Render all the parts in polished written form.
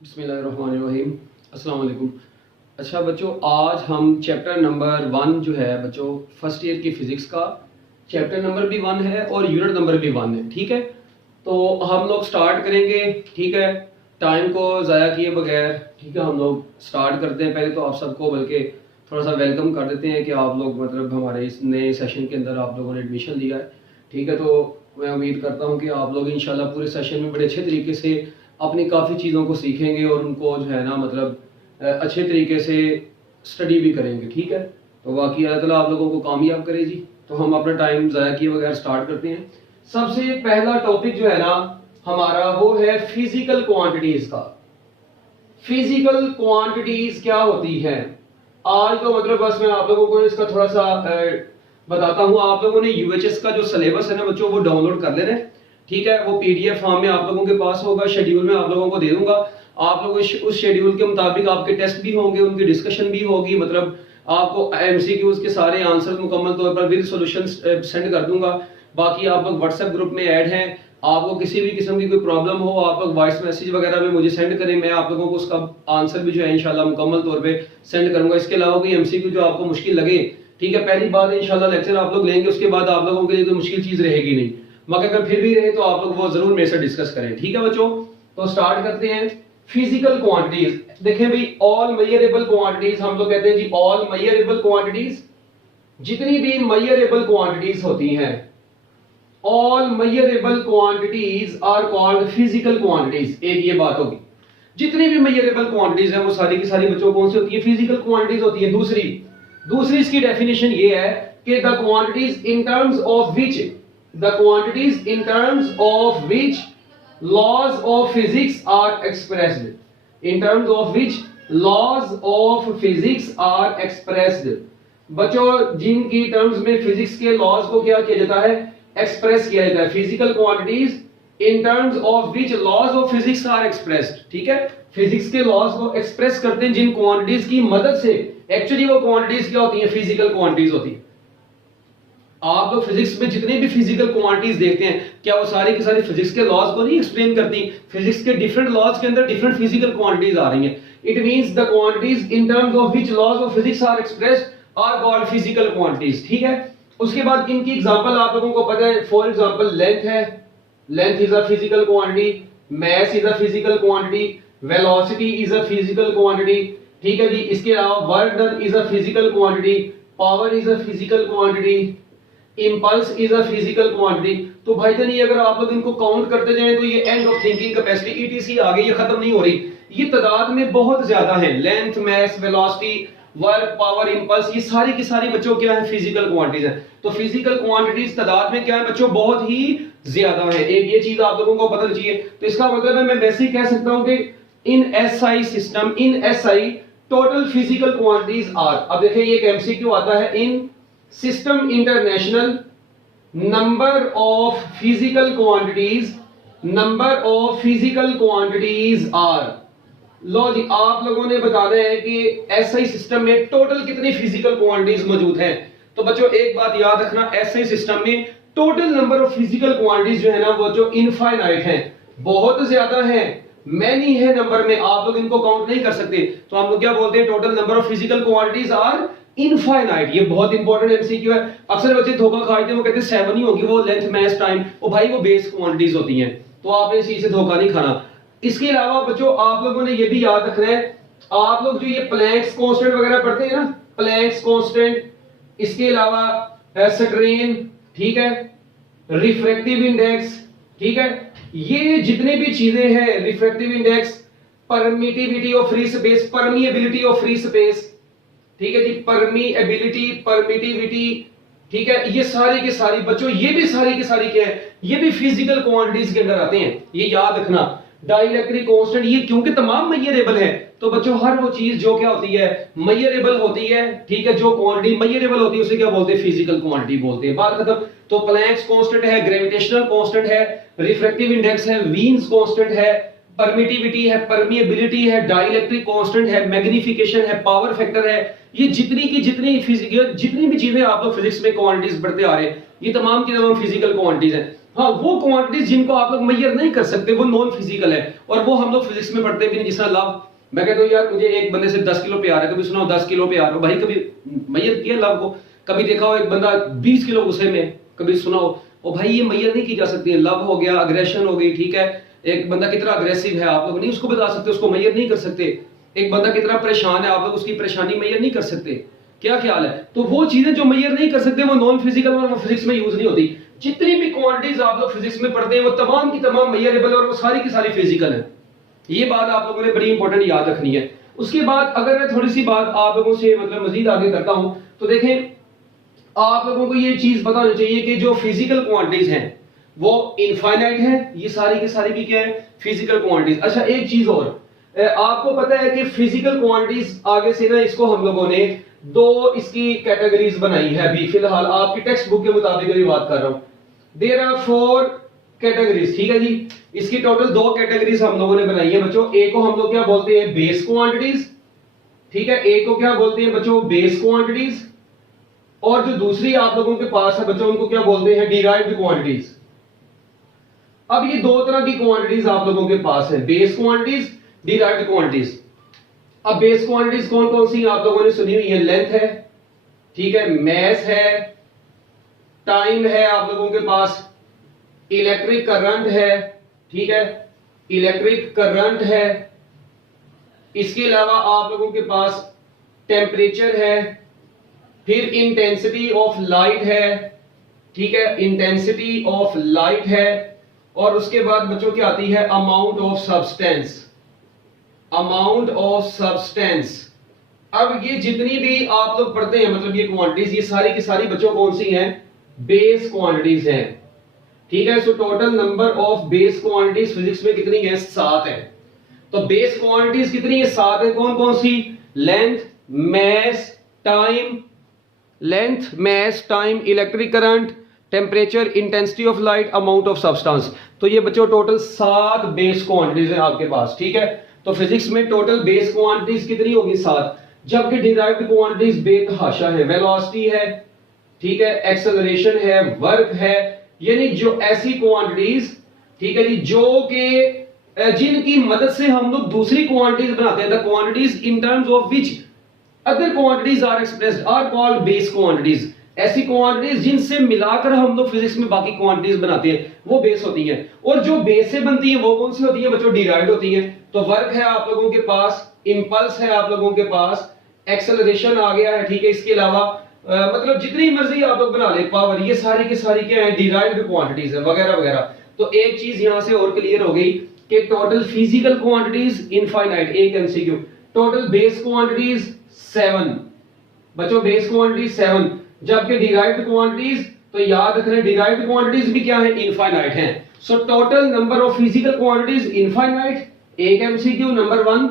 बिस्मिल्लाहिर्रहमानिर्रहीम। अस्सलाम वालेकुम। अच्छा बच्चों, आज हम चैप्टर नंबर 1 जो है बच्चों फर्स्ट ईयर की फ़िज़िक्स का चैप्टर नंबर भी 1 है और यूनिट नंबर भी 1 है। ठीक है, तो हम लोग स्टार्ट करेंगे। ठीक है, टाइम को ज़ाया किए बगैर ठीक है हम लोग स्टार्ट करते हैं। पहले तो आप सबको बल्कि थोड़ा सा वेलकम कर देते हैं कि आप लोग मतलब हमारे इस नए सेशन के अंदर आप लोगों ने एडमिशन लिया है। ठीक है, तो मैं उम्मीद करता हूँ कि आप लोग इंशाल्लाह पूरे सेशन में बड़े अच्छे तरीके से अपनी काफ़ी चीज़ों को सीखेंगे और उनको जो है ना मतलब अच्छे तरीके से स्टडी भी करेंगे। ठीक है, तो बाकी अल्लाह ताला आप लोगों को कामयाब करे जी। तो हम अपना टाइम ज़ाया किए बगैर स्टार्ट करते हैं। सबसे पहला टॉपिक जो है ना हमारा वो है फिजिकल क्वांटिटीज का। फिजिकल क्वांटिटीज क्या होती है आज तो मतलब बस मैं आप लोगों को इसका थोड़ा सा बताता हूँ। आप लोगों ने यूएचएस का जो सिलेबस है ना बच्चों वो डाउनलोड कर लेना है। ठीक है, वो पीडीएफ फॉर्म में आप लोगों के पास होगा, शेड्यूल में आप लोगों को दे दूंगा। आप लोग उस शेड्यूल के मुताबिक आपके टेस्ट भी होंगे, उनकी डिस्कशन भी होगी। मतलब आपको एमसीक्यूज के सारे आंसर मुकम्मल तौर पर विद सॉल्यूशन सेंड कर दूंगा। बाकी आप लोग व्हाट्सएप ग्रुप में ऐड हैं। आपको किसी भी किस्म की कोई प्रॉब्लम हो आप लोग वॉइस मैसेज वगैरह में मुझे सेंड करें, मैं आप लोगों को उसका आंसर भी जो है इंशाल्लाह मुकम्मल तौर पे सेंड करूंगा। इसके अलावा कोई एमसीक्यू जो आपको मुश्किल लगे, ठीक है, पहली बात इंशाल्लाह लेक्चर आप लोग लेंगे, उसके बाद आप लोगों के लिए कोई मुश्किल चीज रहेगी नहीं, मगर अगर फिर भी रहे तो आप लोग वो जरूर मेरे से डिस्कस करें। ठीक है बच्चों, तो स्टार्ट करते हैं। फिजिकल क्वांटिटीज देखें भाई, ऑल मेजरेबल क्वांटिटीज हम लोग कहते हैं जी, ऑल मेजरेबल क्वांटिटीज, जितनी भी मेजरेबल क्वांटिटीज होती हैं, all measurable quantities are called physical quantities. एक ये बात होगी, जितनी भी मेजरेबल क्वांटिटीज हैं वो सारी की सारी बच्चों कौन सी होती है? फिजिकल क्वांटिटीज होती है। दूसरी इसकी डेफिनेशन ये है कि the quantities in terms of which the quantities in terms of which laws of physics are expressed, in terms of which laws of physics are expressed। बच्चों जिनकी टर्म्स में फिजिक्स के लॉज को क्या किया जाता है? एक्सप्रेस किया जाता है। Physical quantities in terms of which laws of physics are expressed. ठीक है, फिजिक्स के लॉज को एक्सप्रेस करते हैं जिन क्वांटिटीज की मदद से एक्चुअली वो क्वांटिटीज क्या होती हैं? फिजिकल क्वांटिटीज होती है। आप लोग फिजिक्स में जितने भी फिजिकल क्वांटिटीज देखते हैं, क्या वो सारी की सारी फिजिक्स के लॉज को नहीं एक्सप्लेन करती? फिजिक्स के डिफरेंट लॉज के अंदर डिफरेंट फिजिकल क्वांटिटीज आ रही हैं। It means the quantities in terms of which laws of physics are expressed are called physical quantities. ठीक है, उसके बाद इनकी एग्जांपल आप लोगों को पता है। फॉर एग्जांपल लेंथ है, length is a physical quantity, mass is a physical quantity, velocity is a physical quantity. ठीक है जी, इसके अलावा work done is a physical quantity, power is a physical quantity, impulse is a physical quantity. तो भाई जान ये अगर आप लोग इनको काउंट करते जाएं तो ये end of thinking capacity etc आगे ये खत्म नहीं हो रही, ये तादाद में बहुत ज्यादा है। लेंथ, मास, वेलोसिटी, वर्क, पावर, इंपल्स, ये सारी की सारी बच्चों क्या है? फिजिकल क्वांटिटीज है। तो फिजिकल क्वांटिटीज तादाद में क्या है बच्चों? बहुत ही ज्यादा है। एक ये चीज आप लोगों को पता चाहिए। तो इसका मतलब है मैं वैसे ही कह सकता हूं कि in SI system, in SI total physical quantities are. अब देखिए ये एक एमसीक्यू आता है, in system international number of physical quantities, number of physical quantities are. लो जी, आप लोगों ने बताना है कि एसआई सिस्टम में टोटल कितनी फिजिकल क्वांटिटीज मौजूद हैं। तो बच्चों एक बात याद रखना, एसआई सिस्टम में total number of physical quantities जो है ना वो जो इनफाइनाइट है, बहुत ज्यादा है, मैनी है नंबर में, आप लोग इनको काउंट नहीं कर सकते। तो हम लोग क्या बोलते हैं? Total number of physical quantities are infinite. ये बहुत इंपॉर्टेंट एमसीक्यू है। अक्सर बच्चे धोखा खाते हैं, वो कहते हैं 7 ही होगी, वो लेंथ, मास, टाइम। ओ भाई वो बेस क्वांटिटीज होती हैं, तो आपने इसी से धोखा नहीं खाना। इसके अलावा बच्चों आप लोगों ने ये भी याद रखना है, आप लोग जो ये प्लैंक्स कांस्टेंट वगैरह पढ़ते हैं ना, प्लैंक्स कांस्टेंट, इसके अलावा स्ट्रेन, ठीक है, रिफ्रैक्टिव इंडेक्स, ठीक है, ये जितने भी चीजें हैं, refractive index, permittivity of free space, permeability of free space, ठीक है जी, परमीएबिलिटी, परमिटिविटी, ठीक है, ये सारी की सारी बच्चों, ये भी सारी की सारी क्या है? ये भी फिजिकल क्वांटिटीज के अंदर आते हैं, ये याद रखना। डाइलेक्ट्रिक कांस्टेंट, ये क्योंकि तमाम मेजरेबल है, तो बच्चों हर वो चीज जो क्या होती है? मेजरेबल होती है। ठीक है, जो क्वांटिटी मेजरेबल होती है उसे क्या बोलते हैं? फिजिकल क्वांटिटी बोलते हैं। बात खत्म। तो प्लैंक्स कांस्टेंट है, ग्रेविटेशनल कांस्टेंट है, रिफ्रैक्टिव इंडेक्स है, वीन्स कांस्टेंट है, परमिटिविटी है, परमिएबिलिटी है, डाइलेक्ट्रिक कांस्टेंट है, मैग्निफिकेशन है, पावर फैक्टर है। ये जितनी की जितनी जितनी भी चीजें आप लोग फिजिक्स में क्वांटिटीज पढ़ते आ रहे हैं, ये तमाम की तमाम फिजिकल क्वांटिटीज हैं। हाँ, वो क्वांटिटीज जिनको आप लोग मेजर नहीं कर सकते वो नॉन फिजिकल है, और वो हम लोग फिजिक्स में पढ़ते भी नहीं। जिस तरह लव, मैं कहता हूँ यार मुझे एक बंदे से 10 किलो प्यार है, कभी सुनाओ 10 किलो प्यार हो भाई, कभी मेजर किया लव को? कभी देखा हो एक बंदा 20 किलो गुस्से में, कभी सुनाओ? ओ भाई ये मेजर नहीं की जा सकती है। लव हो गया, अग्रेशन हो गई, ठीक है, एक बंदा कितना अग्रेसिव है आप लोग नहीं उसको बता सकते, उसको मेजर नहीं कर सकते। एक बंदा कितना परेशान है आप लोग उसकी परेशानी मेजर नहीं कर सकते। क्या ख्याल है? तो वो चीजें जो मेजर नहीं कर सकते वो नॉन फिजिकल और वो फिजिक्स में यूज नहीं होती। जितनी भी क्वांटिटीज आप लोग फिजिक्स में पढ़ते हैं वो तमाम की तमाम मेजरेबल और वो सारी की सारी फिजिकल है। ये बात आप लोगों ने बड़ी इंपॉर्टेंट याद रखनी है। उसके बाद अगर मैं थोड़ी सी बात आप लोगों से मतलब मजीद आगे करता हूं तो देखें, आप लोगों को ये चीज पता होनी चाहिए कि जो फिजिकल क्वांटिटीज हैं वो इनफाइनाइट है। ये सारी की सारी भी क्या है? Physical quantities. अच्छा एक चीज और, आपको पता है कि फिजिकल क्वांटिटीज आगे से ना इसको हम लोगों ने दो इसकी कैटेगरीज बनाई है। अभी फिलहाल आपकी टेक्स्ट बुक के मुताबिक अभी बात कर रहा हूं। देयर आर 4 कैटेगरीज, ठीक है जी। इसकी टोटल 2 कैटेगरीज हम लोगों ने बनाई है बच्चों। एक को हम लोग क्या बोलते हैं? बेस क्वांटिटीज, ठीक है। एक को क्या बोलते हैं बच्चों? Base quantities. और जो दूसरी आप लोगों के पास है बच्चों उनको क्या बोलते हैं? Derived quantities. अब ये दो तरह की क्वांटिटीज आप लोगों के पास है, बेस क्वांटिटीज, डिराइव्ड क्वांटिटीज। अब बेस क्वांटिटीज कौन कौन सी आप लोगों ने सुनी हुई है? लेंथ है, ठीक है, मैस है, टाइम है आप लोगों के पास, इलेक्ट्रिक करंट है, ठीक है, इलेक्ट्रिक करंट है। इसके अलावा आप लोगों के पास टेम्परेचर है, फिर इंटेंसिटी ऑफ लाइट है, ठीक है, इंटेंसिटी ऑफ लाइट है। और उसके बाद बच्चों क्या आती है? Amount of substance, amount of substance. अब ये जितनी भी आप लोग पढ़ते हैं मतलब ये क्वांटिटीज, ये सारी की सारी बच्चों कौन सी हैं? बेस क्वांटिटीज हैं, ठीक है। सो total number of base quantities physics में कितनी है? 7 है। तो बेस क्वांटिटीज कितनी है? 7 है। कौन कौन सी? Length, mass, time, length, mass, time, electric current, temperature, intensity of light, amount of substance. तो ये बच्चों टोटल 7 बेस क्वांटिटीज हैं आपके पास, ठीक है। तो फिजिक्स में टोटल बेस क्वांटिटीज कितनी होगी? 7। जबकि डिराइव्ड क्वांटिटीज बेतहाशा है, वेलोसिटी है, ठीक है, एक्सेलरेशन है, वर्क है, यानी जो ऐसी क्वांटिटीज, ठीक है जी, जो कि जिनकी मदद से हम लोग दूसरी क्वांटिटीज बनाते हैं। The quantities in terms of which other quantities are expressed are called base quantities. ऐसी क्वांटिटीज जिनसे मिलाकर हम लोग फिजिक्स में बाकी क्वांटिटीज बनाते हैं वो बेस होती हैं। और जो बेस से बनती है वो कौन सी होती है बच्चों? डिराइव्ड होती है। तो वर्क है आप लोगों के पास, इंपल्स है आप लोगों के पास, एक्सेलरेशन आ गया है, ठीक है। इसके अलावा मतलब जितनी मर्जी आप लोग बना ले, पावर, ये सारी की सारी क्या है? डिराइव्ड क्वांटिटीज है, वगैरह वगैरह। तो एक चीज यहां से और क्लियर हो गई कि टोटल फिजिकल क्वांटिटीज इनफाइनाइट, एक एमसीक्यू। टोटल बेस क्वांटिटीज 7 बच्चों, बेस क्वांटिटीज 7। जबकि डिराइव्ड क्वांटिटीज, तो याद रखना डिराइव्ड क्वांटिटीज भी क्या है? इनफाइनाइट हैं। So total number of physical quantities infinite, एक MCQ. Number 1,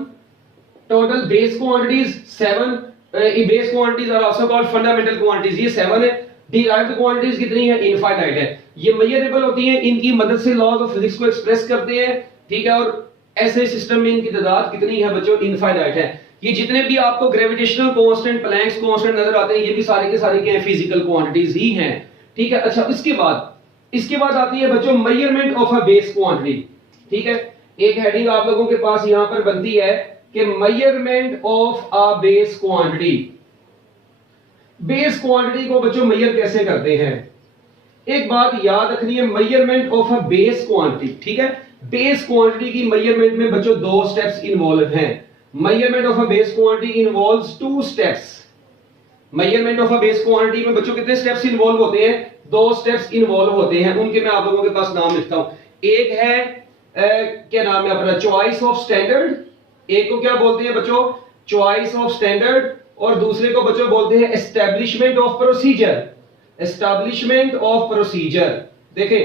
total base quantities 7। Base quantities are also called fundamental quantities, ये 7 है। डिराइव्ड क्वांटिटीज कितनी है? इनफाइनाइट है। ये मेजरेबल होती हैं, इनकी मदद से लॉज ऑफ फिजिक्स को एक्सप्रेस करते हैं, ठीक है। और ऐसे सिस्टम में इनकी तादाद कितनी है बच्चों? इनफाइनाइट है। ये जितने भी आपको ग्रेविटेशनल कांस्टेंट, प्लैंक्स कांस्टेंट नजर आते हैं ये भी सारे के सारे क्या हैं? फिजिकल क्वांटिटीज ही हैं, ठीक है। अच्छा इसके बाद आती है बच्चों measurement of a base quantity, ठीक है। एक हेडिंग आप लोगों के पास यहां पर बनती है कि measurement of a base quantity. Base quantity को बच्चों मेजर कैसे करते हैं? एक बात याद रखनी है, measurement of a base quantity, ठीक है। बेस क्वांटिटी की मेजरमेंट में बच्चों 2 स्टेप्स इन्वॉल्व हैं। Measurement of a base quantity involves 2 steps. Measurement of a base quantity में बच्चों कितने स्टेप्स इन्वॉल्व होते हैं? 2 स्टेप्स इन्वॉल्व होते हैं। उनके मैं आप लोगों के पास नाम लिखता हूं। एक है क्या नाम है अपना? Choice of standard. एक को क्या बोलते हैं बच्चों? Choice of standard. और दूसरे को बच्चों बोलते हैं establishment of procedure. Establishment of procedure. देखें,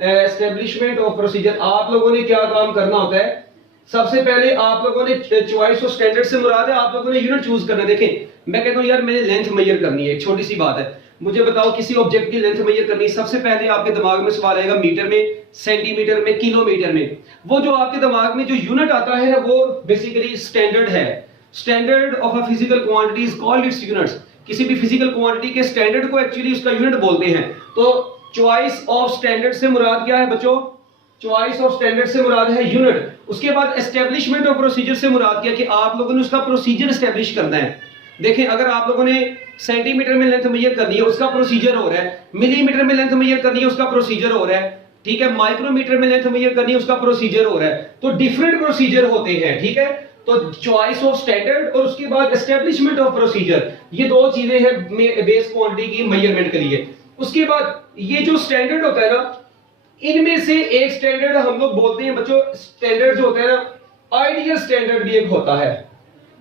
एस्टेब्लिशमेंट ऑफ प्रोसीजर, आप लोगों ने क्या काम करना होता है? सबसे पहले आप लोगों ने चॉइस ऑफ स्टैंडर्ड से मुराद है आप लोगों ने यूनिट चूज करना है। देखें, मैं कहता हूं यार मैंने लेंथ मेजर करनी है, एक छोटी सी बात है, मुझे बताओ किसी ऑब्जेक्ट की लेंथ मेजर करनी है। सबसे पहले आपके दिमाग में सवाल आएगा मीटर में, सेंटीमीटर में, किलोमीटर में। वो जो आपके दिमाग में जो यूनिट आता है ना वो बेसिकली स्टैंडर्ड है। Standard of a physical quantity is called its units. किसी भी फिजिकल क्वांटिटी के स्टैंडर्ड को एक्चुअली उसका यूनिट बोलते हैं। तो चॉइस ऑफ स्टैंडर्ड से मुराद क्या है बच्चों? चॉइस ऑफ स्टैंडर्ड से मुराद है यूनिट। उसके बाद एस्टेब्लिशमेंट ऑफ प्रोसीजर से मुराद क्या कि आप लोगों ने उसका प्रोसीजर एस्टेब्लिश करना है। देखें, अगर आप लोगों ने सेंटीमीटर में लेंथ मेजर करनी है उसका प्रोसीजर हो रहा है, मिलीमीटर में लेंथ मेजर करनी है उसका प्रोसीजर हो रहा है, ठीक है, माइक्रोमीटर में लेंथ मेजर करनी है उसका प्रोसीजर हो रहा है। तो डिफरेंट प्रोसीजर होते हैं, ठीक है। तो चॉइस ऑफ स्टैंडर्ड और उसके बाद एस्टेब्लिशमेंट ऑफ प्रोसीजर, ये दो चीजें हैं बेस क्वांटिटी की मेजरमेंट के लिए। उसके बाद ये जो स्टैंडर्ड होता है ना, इनमें से एक स्टैंडर्ड हम लोग बोलते हैं बच्चों, स्टैंडर्ड जो होता है ना, आइडियल स्टैंडर्ड भी एक होता है।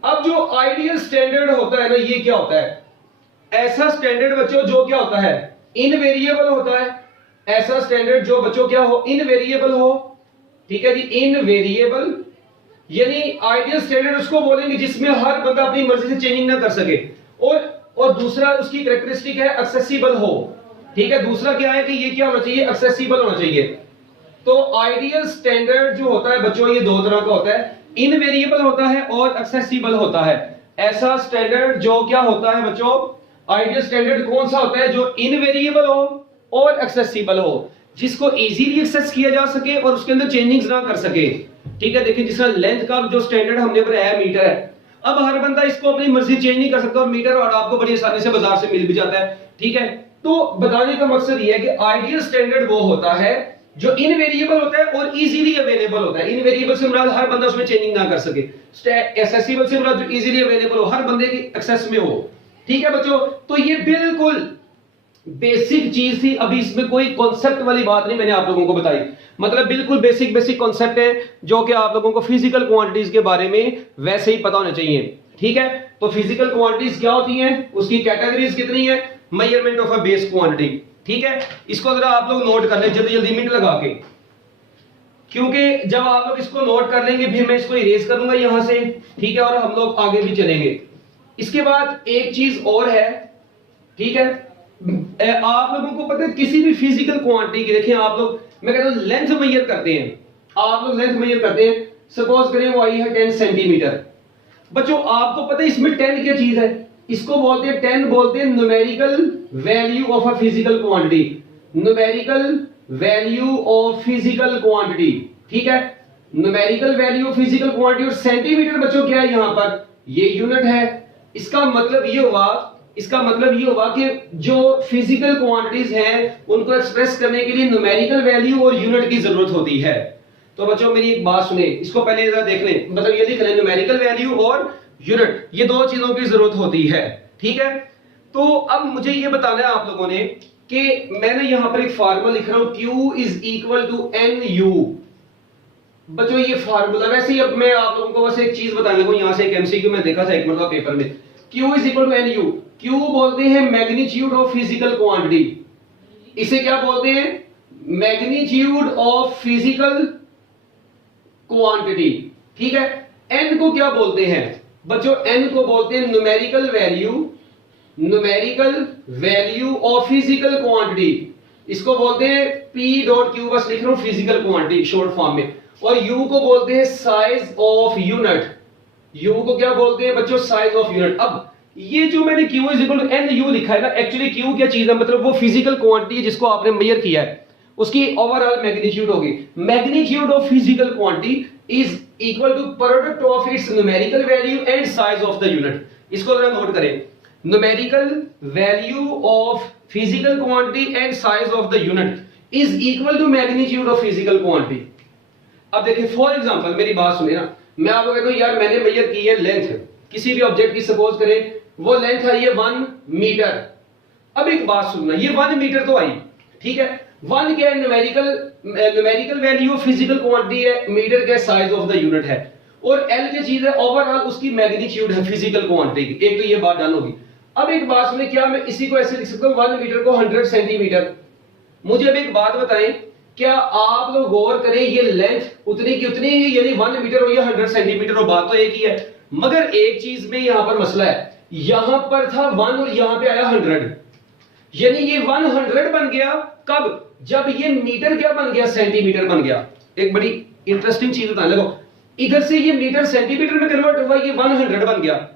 अब जो आइडियल स्टैंडर्ड होता है ना, ये क्या होता है? ऐसा स्टैंडर्ड बच्चों जो क्या होता है? इनवेरिएबल होता है। ऐसा स्टैंडर्ड जो बच्चों क्या हो? इनवेरिएबल हो, ठीक है जी, इनवेरिएबल। यानी आइडियल स्टैंडर्ड उसको बोलेंगे जिसमें हर बंदा अपनी मर्जी से चेंजिंग ना कर सके। और दूसरा उसकी कैरेक्टरिस्टिक है एक्सेसिबल हो, ठीक है। दूसरा क्या है कि ये क्या होना चाहिए? एक्सेसिबल होना चाहिए। तो आइडियल स्टैंडर्ड जो होता है बच्चों, ये दो तरह का होता है, इनवेरिएबल होता है और एक्सेसिबल होता है। ऐसा स्टैंडर्ड जो क्या होता है बच्चों, आइडियल स्टैंडर्ड कौन सा होता है? जो इनवेरिएबल हो और एक्सेसिबल हो, जिसको इजीली एक्सेस किया जा सके और उसके अंदर चेंजिंग्स ना कर सके, ठीक है। देखिए, जिस लेंथ का जो स्टैंडर्ड हमने बनाया है मीटर है, अब हर बंदा इसको अपनी मर्जी चेंज नहीं कर सकता और मीटर और आपको बड़ी आसानी से बाजार से मिल भी जाता है, ठीक है। तो बताने का मकसद यह है कि आइडियल स्टैंडर्ड वो होता है जो इनवेरिएबल होता है और इजीली अवेलेबल होता है। इनवेरिएबल से मुराद हर बंदा उसमें चेंजिंग ना कर सके, एक्सेसिबल से मुराद जो इजीली अवेलेबल हो, हर बंदे की एक्सेस में हो, ठीक है बच्चों। तो ये बिल्कुल बेसिक चीज थी, अभी इसमें कोई कॉन्सेप्ट वाली बात नहीं मैंने आप लोगों को बताई, मतलब बिल्कुल बेसिक कॉन्सेप्ट है जो कि आप लोगों को फिजिकल क्वांटिटीज के बारे में वैसे ही पता होना चाहिए, ठीक है। तो फिजिकल क्वांटिटीज क्या होती हैं, उसकी कैटेगरीज कितनी है, measurement of a base quantity, ठीक है। इसको जरा आप लोग नोट कर लें जल्दी जल्दी मिनट लगा के, क्योंकि जब आप लोग इसको नोट कर लेंगे फिर मैं इसको इरेज करूंगा यहां से, ठीक है, और हम लोग आगे भी चलेंगे। इसके बाद एक चीज और है, ठीक है, आप लोगों को पता है किसी भी फिजिकल क्वांटिटी की, देखिए आप लोग, मैं कहता हूं लेंथ मेजर करते हैं, आप लोग लेंथ मेजर करते हैं, सपोज करें वो आई है 10 सेंटीमीटर। बच्चों आपको पता है इसमें 10 क्या चीज है? इसको बोलते हैं 10 बोलते हैं numerical value of a physical quantity, numerical value of physical quantity, ठीक है। Numerical value of physical quantity, और सेंटीमीटर बच्चों क्या है यहां पर? ये यूनिट है। इसका मतलब ये हुआ कि जो फिजिकल क्वांटिटीज हैं उनको एक्सप्रेस करने के लिए न्यूमेरिकल वैल्यू और यूनिट की जरूरत होती है। तो बच्चों मेरी एक बात सुने, इसको पहले जरा देख लें, मतलब ये लिख लें न्यूमेरिकल वैल्यू और यूनिट, ये दो चीजों की जरूरत होती है, ठीक है। तो अब मुझे ये बताना है आप लोगों ने कि मैंने यहां पर एक फार्मूला लिख रहा हूं, Q is equal to NU। बच्चों ये फार्मूला, वैसे ही अब मैं आप लोगों को बस एक चीज बताने को, यहां से एक MCQ में देखा था एक मतलब पेपर में, Q is equal to NU। Q बोलते हैं मैग्नीट्यूड ऑफ फिजिकल क्वांटिटी, इसे क्या बोलते हैं? मैग्नीट्यूड ऑफ फिजिकल क्वांटिटी, ठीक है। N को क्या बोलते हैं बच्चों? N को बोलते हैं numerical value of physical quantity, इसको बोलते हैं P.Q, बस लिख रहा हूं फिजिकल क्वांटिटी शॉर्ट फॉर्म में। और U को बोलते हैं साइज ऑफ यूनिट, U को क्या बोलते हैं बच्चों? Size of unit. अब ये जो मैंने Q is equal to NU लिखा है ना, एक्चुअली Q क्या चीज है? मतलब वो फिजिकल क्वांटिटी जिसको आपने मेजर किया है उसकी ओवरऑल मैग्नीट्यूड होगी। Magnitude of physical quantity is equal to product of its numerical value and size of the unit. इसको जरा नोट करें, numerical value of physical quantity and size of the unit is equal to magnitude of physical quantity. अब देखिए for example मेरी बात सुनिए ना, मैं आपको कहता हूं यार मैंने मेजर की है लेंथ किसी भी ऑब्जेक्ट की, सपोज करें वो लेंथ है ये 1 मीटर। अब एक बात सुनना, ये 1 मीटर तो आई, ठीक है, 1 क्या है? Numerical value of physical quantity है, मीटर क्या साइज ऑफ द यूनिट है, और L क्या चीज है? ओवरऑल उसकी मैग्नीट्यूड है फिजिकल क्वांटिटी की। एक तो ये बात डन होगी। अब एक बात सुनिए, क्या मैं इसी को ऐसे लिख सकता हूं 1 मीटर को 100 सेंटीमीटर? मुझे अब एक बात बताएं, क्या आप लोग गौर करें ये लेंथ उतनी की उतनी ही, यानी 1 मीटर हो या 100 सेंटीमीटर हो, बात तो एक ही है, मगर एक चीज में यहां पर मसला है, यहां पर था 1 और यहां पे आया 100, यानी ये 100 बन गया कब? जब ये मीटर क्या बन गया? सेंटीमीटर बन गया। एक बड़ी इंटरेस्टिंग चीज बताने लगो, इधर से ये मीटर सेंटीमीटर में कन्वर्ट हुआ, ये 100 बन गया।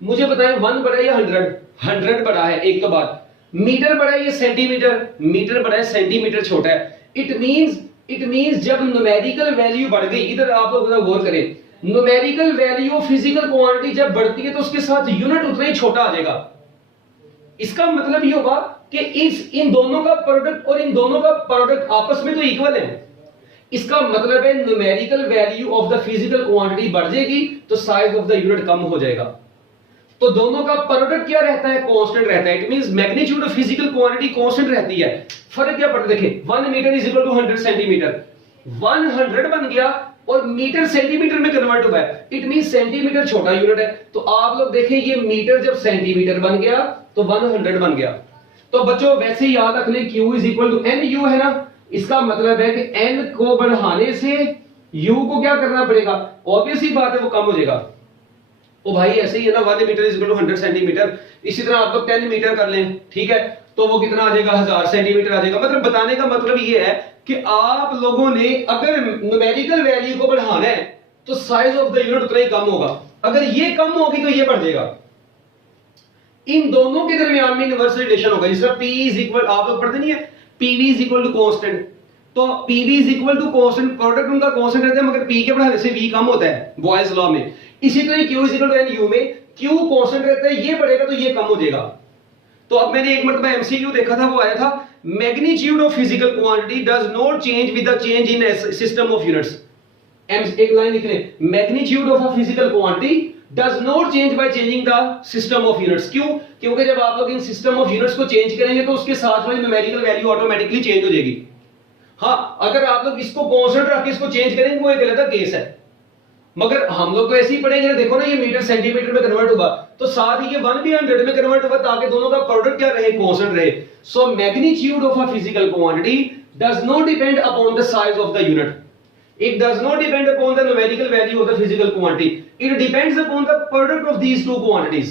मुझे बताएं 1 बड़ा या 100? 100 बड़ा है, एक तो बात। मीटर बड़ा है, ये सेंटीमीटर, मीटर बड़ा है, सेंटीमीटर छोटा है। इट मींस जब न्यूमेरिकल वैल्यू बढ़ गई, इधर आप लोग गौर करें, numerical value of physical quantity जब बढ़ती है तो उसके साथ यूनिट उतना ही छोटा आ जाएगा। इसका मतलब ये होगा कि इन दोनों का प्रोडक्ट और इन दोनों का प्रोडक्ट आपस में तो इक्वल है। इसका मतलब है numerical value of the physical quantity बढ़ जाएगी तो साइज ऑफ द यूनिट कम हो जाएगा। तो दोनों का प्रोडक्ट क्या रहता है? कांस्टेंट रहता है। It means magnitude of physical quantity constant रहती है। फर्क क्या पड़ता है? देखिए 1 metre is equal to 100 centimetre, 100 बन गया और मीटर सेंटीमीटर में कन्वर्ट हुआ है। इट मींस सेंटीमीटर छोटा यूनिट है। तो आप लोग देखें ये मीटर जब सेंटीमीटर बन गया तो 100 बन गया। तो बच्चों वैसे ही याद रख लें Q is equal to N U है ना। इसका मतलब है कि n को बढ़ाने से u को क्या करना पड़ेगा? ऑब्वियस ही बात है वो कम हो जाएगा। ओ भाई ऐसे ही है ना, 1 metre is equal to 100 centimetre. इसी तरह आप लोग 10 मीटर कर लें, ठीक है, तो वो कितना आ जाएगा? 1000 सेंटीमीटर आ जाएगा। मतलब बताने का मतलब ये है कि आप लोगों ने अगर न्यूमेरिकल वैल्यू को बढ़ाना है तो साइज ऑफ द यूनिट उतना ही कम होगा। अगर ये कम होगी तो ये बढ़ जाएगा। इन दोनों के दरमियान में इनवर्स रिलेशन होगा। जिस तरह P इज इक्वल, आप लोग पढ़ते नहीं है, PV is equal to constant, तो PV is equal to constant, product उनका कांस्टेंट रहता है मगर P के बढ़ाने से V कम होता है बॉयल्स लॉ में। इसी तरह Q is equal to NU में Q कांस्टेंट रहता है, ये बढ़ेगा तो ये कम हो जाएगा। तो अब मैंने एक मरतबा MCQ देखा था, वो आया था magnitude of physical quantity does not change with the change in system of units. एक लाइन लिख लें, magnitude of a physical quantity does not change by changing the system of units. क्यों? क्योंकि जब आप लोग इन सिस्टम ऑफ यूनिट्स को change करेंगे तो उसके साथ वाली न्यूमेरिकल वैल्यू ऑटोमेटिकली चेंज हो जाएगी। हाँ, अगर आप लोग इसको कांस्टेंट रख के इसको चेंज करेंगे वो एक अलग केस है, मगर हम लोग तो ऐसे ही पढ़ेंगे। देखो ना ये मीटर सेंटीमीटर में कन्वर्ट होगा तो साथ ही ये 1 भी 100 में कन्वर्ट होगा ताकि दोनों का प्रोडक्ट क्या रहे? कांस्टेंट रहे। So magnitude of a physical quantity does not depend upon the size of the unit. It does not depend upon the numerical value of the physical quantity. It depends upon the product of these two quantities,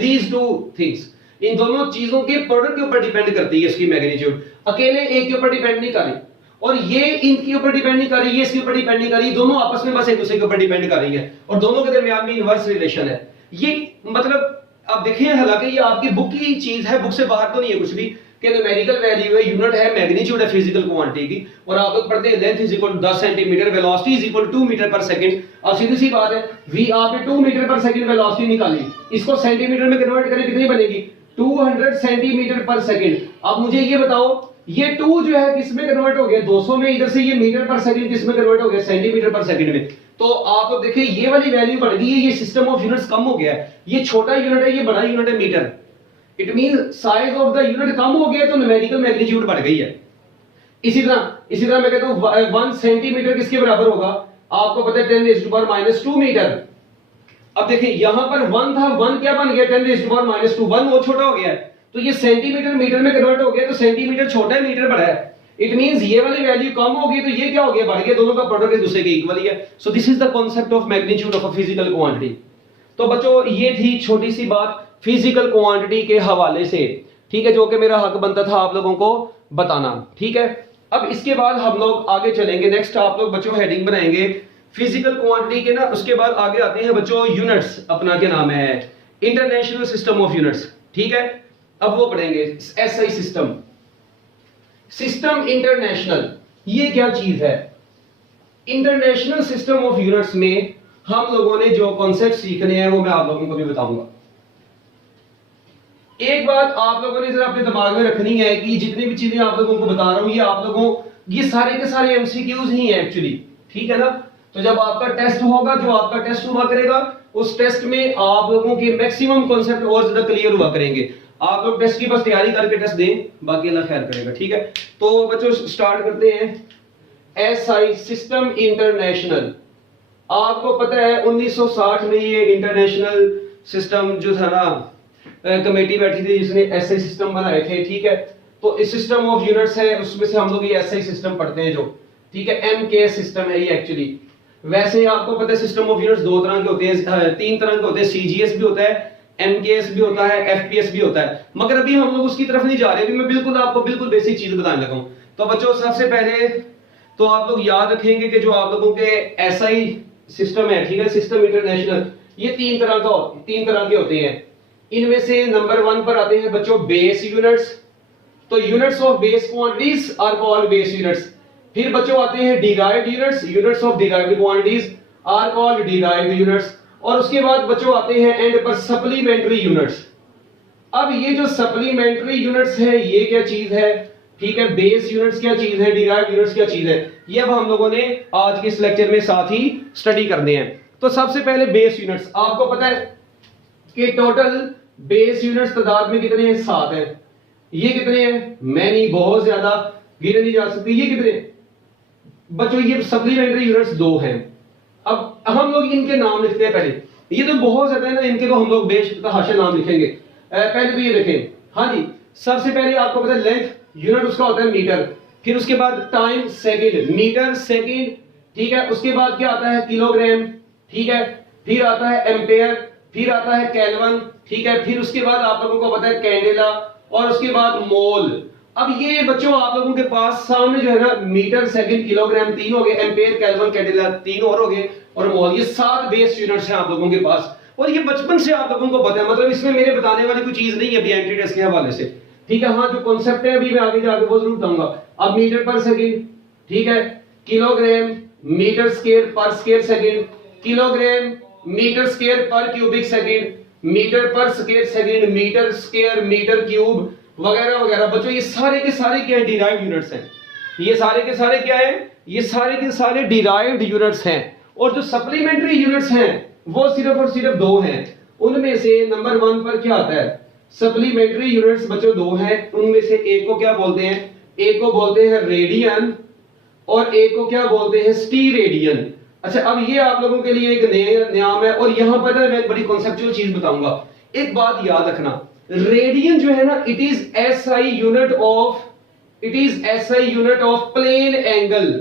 these two things. इन दोनों चीजों के product के ऊपर depend करती है इसकी magnitude. अकेले एक के ऊपर डिपेंड नहीं कर रही और ये इनके ऊपर डिपेंड नहीं कर रही, ये इसके ऊपर डिपेंड नहीं कर रही, दोनों आपस में बस एक दूसरे के ऊपर डिपेंड कर रही है और दोनों के दरमियान में इनवर्स रिलेशन है। ये मतलब आप देखिए, हालांकि ये आपकी बुक की चीज है, बुक से बाहर तो नहीं है कुछ भी, कि न्यूमेरिकल वैल्यू है, यूनिट है, मैग्नीट्यूड है फिजिकल क्वांटिटी की, और आप लोग पढ़ते हैं length is equal to 10 centimetre, velocity is equal to 2 metre per second. अब सीधी सी बात है, वी आपने 2 मीटर पर सेकंड वेलोसिटी निकाली, इसको सेंटीमीटर में कन्वर्ट करें कितनी बनेगी? 200 सेंटीमीटर पर सेकंड। अब मुझे ये बताओ, ये 2 जो है किस में कन्वर्ट हो गया? 200 में। इधर से ये मीटर पर सेकंड किस में कन्वर्ट हो गया? सेंटीमीटर पर सेकंड में। तो आप लोग देखिए ये वाली वैल्यू बढ़ गई है, ये सिस्टम ऑफ यूनिट्स कम हो गया है। ये छोटा यूनिट है, ये बड़ा यूनिट है metre. It means size of the unit कम हो गया तो न्यूमेरिकल मैग्नीट्यूड बढ़ गई है। इसी तरह मैं कहता हूं 1 सेंटीमीटर किसके बराबर होगा? आपको पता है 10⁻² मीटर। अब देखिए यहां पर 1 था, 1 क्या बन गया? 10⁻², 1 वो छोटा हो गया है तो ये सेंटीमीटर मीटर में कन्वर्ट हो गया, तो सेंटीमीटर छोटा है, मीटर बड़ा है। इट मींस ये वाली वैल्यू कम हो गई तो ये क्या हो गया? बढ़ गया। दोनों का प्रोडक्ट एक दूसरे के इक्वल ही है। सो this is the concept of magnitude of a physical quantity. तो बच्चों ये थी छोटी सी बात फिजिकल क्वांटिटी के हवाले से, ठीक है, जो कि मेरा हक बनता था आप लोगों को बताना, ठीक है। अब इसके बाद हम लोग आगे चलेंगे। नेक्स्ट आप लोग बच्चों हेडिंग बनाएंगे फिजिकल क्वांटिटी के ना, उसके बाद आगे आते हैं बच्चों यूनिट्स, अपना क्या नाम है, इंटरनेशनल सिस्टम ऑफ यूनिट्स, ठीक है। अब वो पढ़ेंगे एसआई सिस्टम, सिस्टम इंटरनेशनल, ये क्या चीज है? इंटरनेशनल सिस्टम ऑफ यूनिट्स में हम लोगों ने जो कॉन्सेप्ट सीखने हैं वो मैं आप लोगों को भी बताऊंगा। एक बात आप लोगों ने जरा अपने दिमाग में रखनी है कि जितनी भी चीजें आप लोगों को बता रहा हूं ये आप लोगों, ये सारे के सारे एमसीक्यूज ही हैं एक्चुअली, ठीक है ना। तो जब आपका टेस्ट होगा, जो आपका टेस्ट हुआ करेगा, उस टेस्ट में आप लोगों के मैक्सिमम कॉन्सेप्ट और ज्यादा क्लियर हुआ करेंगे। आप लोग टेस्ट की बस तैयारी करके टेस्ट दें, बाकी अल्लाह खैर करेगा, ठीक है। तो बच्चों स्टार्ट करते हैं। एसआई सिस्टम इंटरनेशनल, आपको पता है 1960 में ये इंटरनेशनल सिस्टम जो था ना, कमेटी बैठी थी जिसने एसआई सिस्टम बनाए थे, ठीक है। तो इस सिस्टम ऑफ यूनिट्स है, उसमें से हम लोग ये एसआई सिस्टम पढ़ते हैं जो, ठीक है। एमकेएस सिस्टम है ये एक्चुअली। वैसे आपको पता है सिस्टम ऑफ यूनिट्स 2 तरह के होते हैं, 3 तरह के होते हैं, सीजीएस भी होता है, एमकेएस भी होता है, एफपीएस भी होता है, मगर अभी हम लोग उसकी तरफ नहीं जा रहे। अभी मैं बिल्कुल आपको बिल्कुल बेसिक चीज बताने लगा हूं। तो बच्चों सबसे पहले तो आप लोग याद रखेंगे कि जो आप लोगों के एसआई सिस्टम है, ठीक है, सिस्टम इंटरनेशनल, ये 3 तरह के होते हैं। इनमें से नंबर 1 पर आते हैं बच्चों बेस यूनिट्स। तो units of base quantities are called base units. फिर बच्चों आते हैं derived units, units of derived quantities are called derived units. और उसके बाद बच्चों आते हैं एंड पर सप्लीमेंट्री यूनिट्स। अब ये जो सप्लीमेंट्री यूनिट्स है ये क्या चीज है, ठीक है, बेस यूनिट्स क्या चीज है, डिराइव्ड यूनिट्स क्या चीज है, ये अब हम लोगों ने आज के इस लेक्चर में साथ ही स्टडी करने हैं। तो सबसे पहले बेस यूनिट्स। आपको पता है कि टोटल बेस यूनिट्स तादाद में कितने हैं, 7 हैं। ये कितने हैं, मैनी, बहुत ज्यादा, गिने नहीं जा सकती। ये कितने बच्चों, ये सप्लीमेंट्री यूनिट्स 2 हैं। अब हम लोग इनके नाम लिखते हैं। पहले ये तो बहुत ज्यादा है ना, इनके तो हम लोग बेशहाशा नाम लिखेंगे। पहले तो ये देखें, हाँ जी, सबसे पहले आपको पता है लेंथ यूनिट उसका होता है मीटर। फिर उसके बाद टाइम सेकंड, मीटर सेकंड, ठीक है। उसके बाद क्या आता है, किलोग्राम, ठीक है। फिर आता है एम्पेयर, फिर आता है केल्विन, ठीक है। फिर उसके बाद आप लोगों को पता है कैंडेला, और उसके बाद मोल। अब ये बच्चों आप लोगों के पास सामने जो है ना, मीटर सेकंड किलोग्राम 3 हो गए, एम्पेयर केल्विन कैंडेला 3 और हो गए, और मोल, ये 7 बेस यूनिट्स हैं आप लोगों के पास। और ये बचपन से आप लोगों को पता है, मतलब इसमें मेरे बताने वाली कोई चीज नहीं है अभी एंट्री टेस्ट के हवाले से, ठीक है। हाँ, जो कॉन्सेप्ट है अभी मैं आगे जाके वो जरूर बताऊंगा। अब मीटर पर सेकंड, ठीक है, किलोग्राम मीटर स्क्वायर पर square second, kilogram metre square per cubic second, metre per square second, metre square metre cube, वगैरह वगैरह। बच्चों ये सारे के सारे क्या है, डिराइव्ड यूनिट्स हैं। ये सारे के सारे क्या है, ये सारे के सारे डिराइव्ड यूनिट्स हैं। और जो सप्लीमेंट्री यूनिट्स हैं वो सिर्फ और सिर्फ 2 हैं। उनमें से नंबर 1 पर क्या आता है, सप्लीमेंट्री यूनिट्स बच्चों 2 हैं। उनमें से एक को क्या बोलते हैं, एक को बोलते हैं रेडियन, और एक को क्या बोलते हैं, स्टीरेडियन। अच्छा, अब ये आप लोगों के लिए एक नया नाम है। और यहां पर मैं एक बड़ी कॉन्सेप्चुअल चीज बताऊंगा। एक बात याद रखना, रेडियन जो है ना, it is SI unit of plane angle.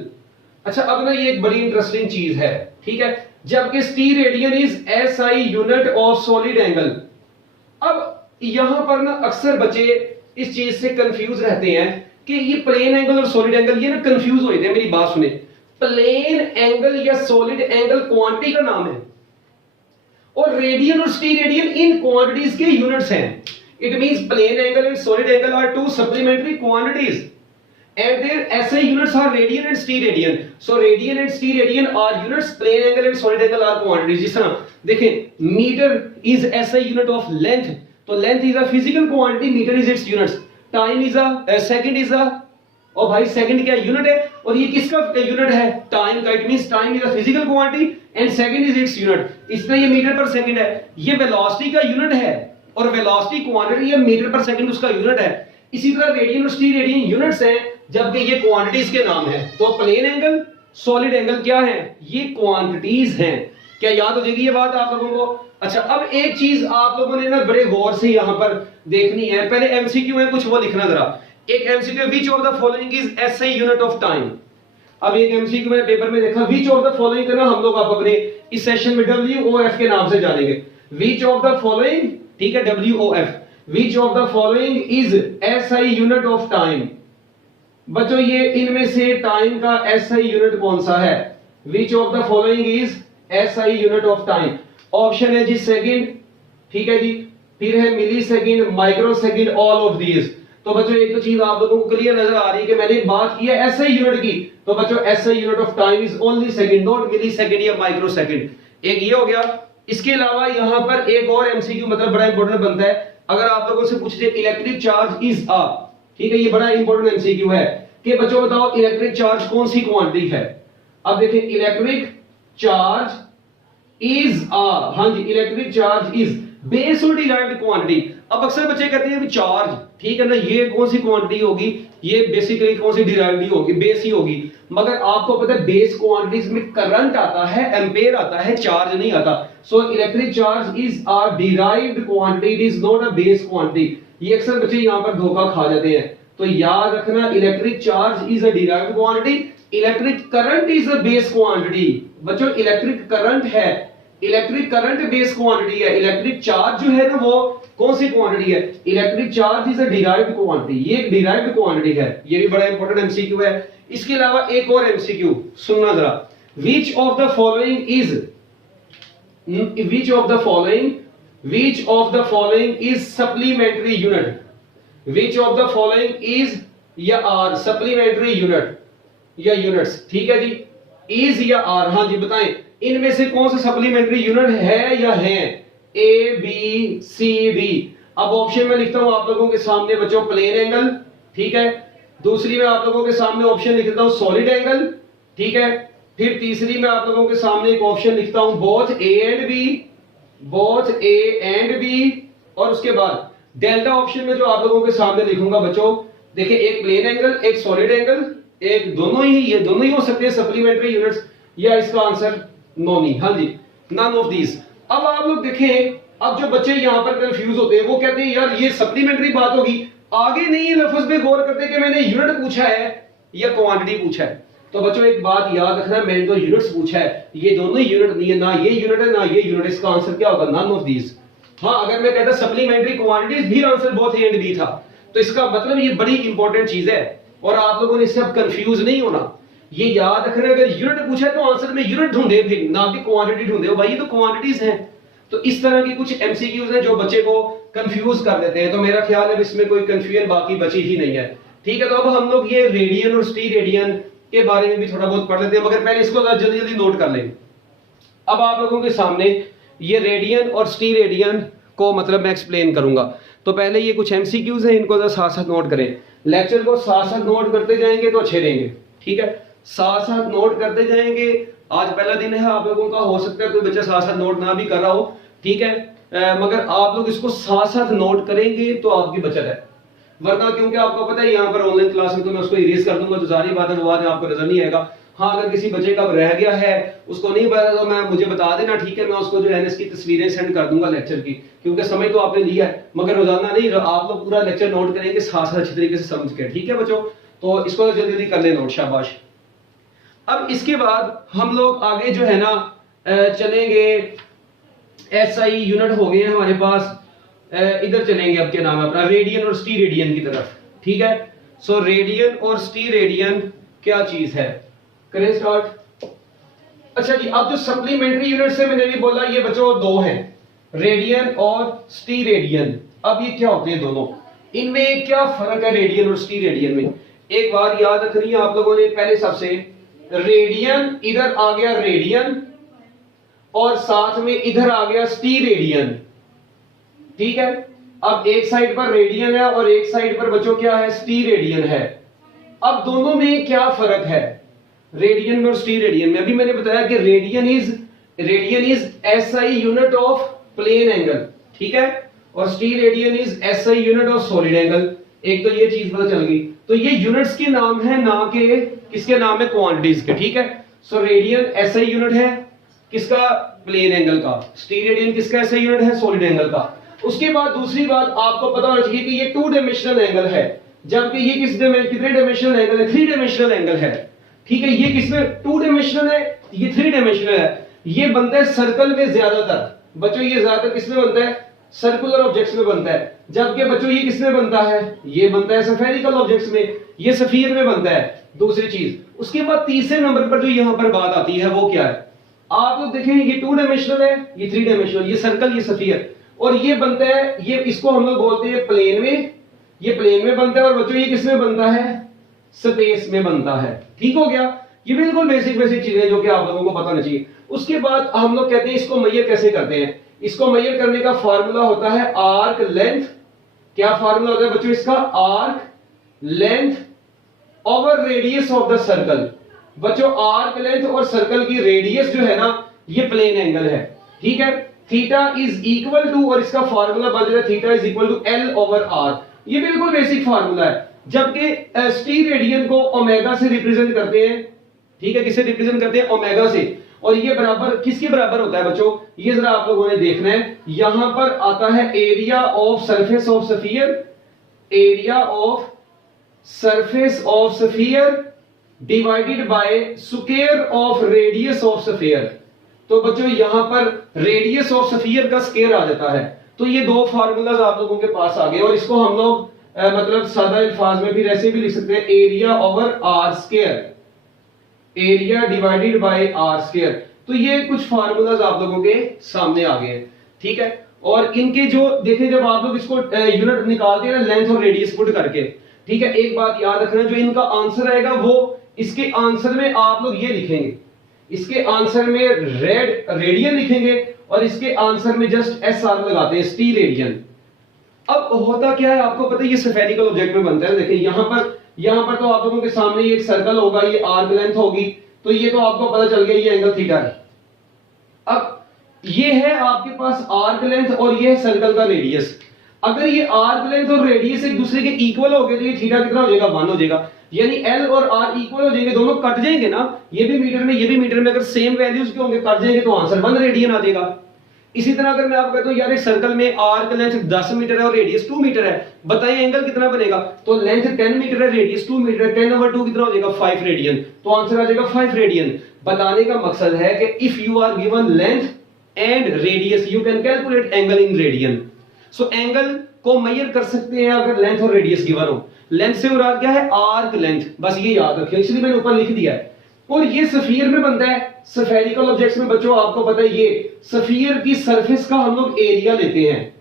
अच्छा, अब ना ये एक बड़ी इंटरेस्टिंग चीज है, ठीक है। जबकि steradian is SI unit of solid angle. अब यहां पर ना अक्सर बच्चे इस चीज से कंफ्यूज रहते हैं कि ये प्लेन एंगल और सॉलिड एंगल, ये ना कंफ्यूज हो जाते हैं। मेरी बात सुने, प्लेन एंगल या सॉलिड एंगल क्वांटिटी का नाम है, और रेडियन और स्टीरेडियन इन क्वांटिटीज के यूनिट्स हैं। It means plane angle and solid angle are 2 supplementary quantities and their SI units are radian and steradian. So radian and steradian are units, plane angle and solid angle are quantities. जिस तरह देखें, meter is SI unit of length, तो length is a physical quantity, meter is its units, time is a second is a, और भाई second क्या unit है, और ये किसका यूनिट है, टाइम का। It means time is a physical quantity and second is its unit, इसलिए ये मीटर पर सेकंड है। ये वेलोसिटी का यूनिट है, और वेलोसिटी क्वांटिटी, ये मीटर पर सेकंड उसका यूनिट है। इसी तरह रेडियन और स्टीरेडियन यूनिट्स हैं, जबकि ये क्वांटिटीज के नाम है। तो प्लेन एंगल, सॉलिड एंगल क्या है, ये क्वांटिटीज हैं। क्या याद हो जाएगी ये बात आप लोगों को। अच्छा, अब एक चीज आप लोगों ने ना बड़े गौर से यहां पर देखनी है। पहले एमसीक्यू है कुछ, वो लिखना जरा। एक MCQ, which of the following is SI unit of time. अब एक एमसीक्यू मैंने पेपर में देखा, व्हिच ऑफ द फॉलोइंग करना, हम लोग आप अपने इस सेशन में WOF के नाम से जानेंगे। व्हिच ऑफ द फॉलोइंग, ठीक है, WOF, which of the following is SI unit of time. बच्चों ये इनमें से टाइम का एसआई यूनिट कौन सा है, which of the following is SI unit of time. Option है जी सेकंड, ठीक है जी, फिर है millisecond, microsecond, all of these. तो बच्चों एक तो चीज आप लोगों को क्लियर नजर आ रही है कि मैंने बात की है एसआई यूनिट की। तो बच्चों SI unit of time is only second, not millisecond या माइक्रो सेकंड। एक ये हो गया। इसके अलावा यहां पर एक और एमसीक्यू मतलब बड़ा इंपॉर्टेंट बनता है। अगर आप लोगों से पूछ दे इलेक्ट्रिक चार्ज इज अ, ठीक है, ये बड़ा इंपॉर्टेंट एमसीक्यू है कि बच्चों बताओ इलेक्ट्रिक चार्ज कौन सी क्वांटिटी है। अब देखिए, इलेक्ट्रिक चार्ज इज अ, हां जी, इलेक्ट्रिक चार्ज इज बेस और डिराइव्ड क्वांटिटी। अब अक्सर बच्चे कहते हैं कि चार्ज, ठीक है ना, ये कौन सी क्वांटिटी होगी, ये बेसिकली कौन सी डिराइव्ड ही होगी, बेस ही होगी। मगर आपको पता है बेस क्वांटिटीज में करंट आता है, एम्पेयर आता है, चार्ज नहीं आता। So electric charge is a derived quantity, it is not a base quantity. ये अक्सर बच्चे यहां पर धोखा खा जाते हैं। तो याद रखना, electric charge is a derived quantity, electric current is a base quantity. बच्चों इलेक्ट्रिक करंट है, इलेक्ट्रिक करंट बेस क्वांटिटी है। इलेक्ट्रिक चार्ज जो है ना वो कौन सी क्वांटिटी है, electric charge is a derived quantity, ये एक डिराइव्ड क्वांटिटी है। ये भी बड़ा इंपॉर्टेंट एमसीक्यू है। इसके अलावा एक और एमसीक्यू सुनना जरा, which of the following is, which of the following which of the following is supplementary unit, which of the following is या आर सप्लीमेंट्री यूनिट या यूनिट्स, ठीक है जी, इज या आर, हाँ जी बताएं इनमें से कौन सा सप्लीमेंट्री यूनिट है या है, ए बी सी डी। अब ऑप्शन में लिखता हूं आप लोगों के सामने बच्चों प्लेन एंगल, ठीक है, दूसरी में आप लोगों के सामने ऑप्शन लिख देता हूं सॉलिड एंगल, ठीक है, फिर तीसरी में आप लोगों के सामने एक ऑप्शन लिखता हूं both A and B, both A and B, और उसके बाद डेल्टा ऑप्शन में जो आप लोगों के सामने लिखूंगा बच्चों, देखिए एक प्लेन एंगल, एक सॉलिड एंगल, एक दोनों ही, ये दोनों ही हो सकते हैं सप्लीमेंट्री यूनिट्स, या इसका आंसर नोनी, हाँ जी नन ऑफ दीज। अब आप लोग देखें, अब जो बच्चे यहां पर कंफ्यूज होते हैं वो कहते हैं यार ये सप्लीमेंट्री बात होगी, आगे नहीं ये लफ्ज पे गौर करते कि मैंने यूनिट पूछा है या क्वांटिटी पूछा है। तो बच्चों एक बात याद रखना, मैंने तो यूनिट्स पूछा है, ये दोनों ही यूनिट नहीं है, ना ये यूनिट है ना ये यूनिट, इसका आंसर क्या होगा, नन ऑफ दीज। हाँ अगर मैं कहता सप्लीमेंट्री क्वांटिटीज भी answer both A and B था, तो इसका मतलब ये बड़ी इंपॉर्टेंट चीज है और आप लोगों ने इससे अब कंफ्यूज नहीं होना, ये याद रखना अगर यूनिट पूछा है तो आंसर में यूनिट ढूंढे, फिर ना कि क्वांटिटी ढूंढे, भाई ये तो क्वांटिटीज हैं। तो इस तरह की कुछ एमसीक्यूज हैं जो बच्चे को कंफ्यूज कर देते हैं, तो मेरा ख्याल है इसमें कोई कंफ्यूजन बाकी बची ही नहीं है, ठीक है। तो अब हम लोग ये रेडियन और स्टीरेडियन के बारे में भी थोड़ा बहुत पढ़ लेते हैं, मगर पहले इसको जल्दी जल्दी नोट कर लें। अब आप लोगों के सामने ये रेडियन और स्टीरेडियन को मतलब मैं एक्सप्लेन करूंगा, तो पहले ये कुछ एमसीक्यूज हैं, इनको साथ साथ नोट करें, लेक्चर को साथ साथ नोट करते जाएंगे तो अच्छे रहेंगे, ठीक है, साथ साथ नोट करते जाएंगे। आज पहला दिन है आप लोगों का, हो सकता है कोई बच्चा साथ साथ नोट ना भी कर रहा हो, ठीक है, मगर आप लोग इसको साथ साथ नोट करेंगे तो आपकी बचत है, वरना क्योंकि आपको पता है यहाँ पर ऑनलाइन क्लास में तो मैं उसको इरेज कर दूंगा तो जारी बात है वो बाद में आपको नजर नहीं आएगा। हाँ अगर किसी बच्चे का रह गया है उसको नहीं पता तो मैं मुझे बता देना, ठीक है, मैं उसको जो है इसकी तस्वीरें सेंड कर दूंगा लेक्चर की, क्योंकि समय तो आपने लिया है, मगर रोजाना नहीं, आप लोग पूरा लेक्चर नोट करेंगे साथ साथ अच्छी तरीके से समझ के, ठीक है बच्चों। तो इसको जल्दी जल्दी कर ले नोट, शाबाश। अब इसके बाद हम लोग आगे जो है ना चलेंगे, एसआई यूनिट हो गए हैं हमारे पास, इधर चलेंगे अब क्या नाम है अपना रेडियन और स्टीरेडियन की तरफ, ठीक है। सो रेडियन और स्टीरेडियन क्या चीज है, करें स्टार्ट। अच्छा जी, अब जो सप्लीमेंट्री यूनिट से मैंने भी बोला ये बच्चों दो हैं, रेडियन और स्टीरेडियन। अब ये क्या होते हैं दोनों, इनमें क्या फर्क है रेडियन और स्टीरेडियन में, एक बात याद रखनी है आप लोगों ने। पहले सबसे रेडियन, इधर आ गया रेडियन और साथ में इधर आ गया स्टीरेडियन, ठीक है। अब एक साइड पर रेडियन है और एक साइड पर बच्चों क्या है, स्टीरेडियन है। अब दोनों में क्या फर्क है, रेडियन में और स्टीरेडियन में। अभी मैंने बताया कि radian is SI unit of plane angle, ठीक है, और steradian is SI unit of solid angle. एक तो ये चीज पता चल गई, तो ये यूनिट्स के नाम है, ना के किसके नाम है, क्वांटिटीज के, ठीक है। सो रेडियन एसआई यूनिट है किसका, प्लेन एंगल का, स्टीरेडियन किसका एसआई यूनिट है, सॉलिड एंगल का। उसके बाद दूसरी बात आपको पता होना चाहिए कि ये 2 डायमेंशनल एंगल है, जबकि ये कितने डायमेंशनल एंगल है, 3 डायमेंशनल एंगल है, ठीक है। ये किसमें 2 डायमेंशनल है, ये 3 डायमेंशनल है। ये बनता है सर्कल में ज्यादातर बच्चों, ये ज्यादातर किसमें बनता है, सर्कुलर ऑब्जेक्ट्स में बनता है, जबकि बच्चों ये किसमें बनता है, ये बनता है स्फेरिकल ऑब्जेक्ट्स में, ये स्फीयर में बनता है। दूसरी चीज, उसके बाद तीसरे नंबर पर जो यहां पर बात आती है वो क्या है, आप लोग देखेंगे ये 2 डायमेंशनल है, ये 3 डायमेंशनल, ये सर्कल ये स्फीयर, और ये बनता है, ये इसको हम लोग बोलते हैं प्लेन में, ये प्लेन में बनता है, और बच्चों ये किसमें बनता है, स्पेस में बनता है, ठीक हो गया। ये बिल्कुल बेसिक चीजें जो कि आप लोगों को पता होना चाहिए। उसके बाद हम लोग कहते हैं इसको मेजर कैसे करते हैं, इसको मेजर करने का फार्मूला होता है आर्क लेंथ। क्या फार्मूला होता है बच्चों इसका, arc length over radius of the circle. बच्चों आर्क लेंथ और सर्कल की रेडियस जो है ना ये प्लेन एंगल है, ठीक है। थीटा इज इक्वल टू, और इसका फार्मूला बन जाता है theta is equal to L over R. ये बिल्कुल बेसिक फार्मूला है, जबकि स्टीरेडियन को ओमेगा से रिप्रेजेंट करते हैं, ठीक है, किससे रिप्रेजेंट करते हैं, ओमेगा से। और ये बराबर किसके बराबर होता है बच्चों, ये जरा आप लोगों ने देखना है, यहां पर आता है area of surface of sphere, area of surface of sphere divided by square of radius of sphere. तो बच्चों यहां पर रेडियस ऑफ स्फीयर का स्क्वायर आ जाता है। तो ये दो फार्मूलाज आप लोगों के पास आ गए, और इसको हम लोग मतलब सादा अल्फाज में फिर ऐसे भी लिख सकते हैं, area over R square, area divided by R square. तो ये कुछ फार्मूलाज आप लोगों के सामने आ गए हैं, ठीक है। और इनके जो देखें जब आप लोग इसको यूनिट निकालते हैं ना लेंथ और रेडियस पुट करके, ठीक है, एक बात याद रखना, जो इनका आंसर आएगा वो इसके आंसर में आप लोग ये लिखेंगे, इसके आंसर में रेडियन लिखेंगे और इसके आंसर में जस्ट एस आर लगाते हैं, टी रेडियन। अब होता क्या है आपको पता है, ये स्फेरिकल ऑब्जेक्ट में बनता है। देखिए यहां पर तो आप लोगों के सामने ये एक सर्कल होगा, ये आर्क लेंथ होगी, तो ये तो आपको पता चल गया ये एंगल थीटा है। अब ये है आपके पास आर्क लेंथ और ये है सर्कल का रेडियस। अगर ये आर्क लेंथ और रेडियस एक दूसरे के इक्वल हो गए तो ये थीटा कितना हो जाएगा, 1 हो जाएगा। यानी एल और आर इक्वल हो जाएंगे, दोनों कट जाएंगे ना, ये भी मीटर में ये भी मीटर में, अगर सेम वैल्यूज के होंगे कट जाएंगे तो आंसर 1 रेडियन आ जाएगा। इसी तरह अगर मैं आपको कहता हूं यार एक सर्कल में आर्क लेंथ 10 मीटर है और रेडियस 2 मीटर है, बताएं एंगल कितना बनेगा, तो लेंथ 10 मीटर है, रेडियस 2 मीटर है, 10/2 कितना हो जाएगा, 5 रेडियन, तो आंसर आ जाएगा 5 रेडियन। बताने का मकसद है कि if you are given length and radius you can calculate angle in radian. So angle को मेजर कर सकते हैं अगर लेंथ और रेडियस गिवन हो। लेंथ से मुराद क्या है, आर्क लेंथ, बस ये याद रखिए, इसलिए मैंने ऊपर लिख दिया है। और ये स्फीयर में बनता है, स्फेरिकल ऑब्जेक्ट्स में बच्चों आपको पता है ये स्फीयर की सरफेस का हम लोग एरिया लेते हैं,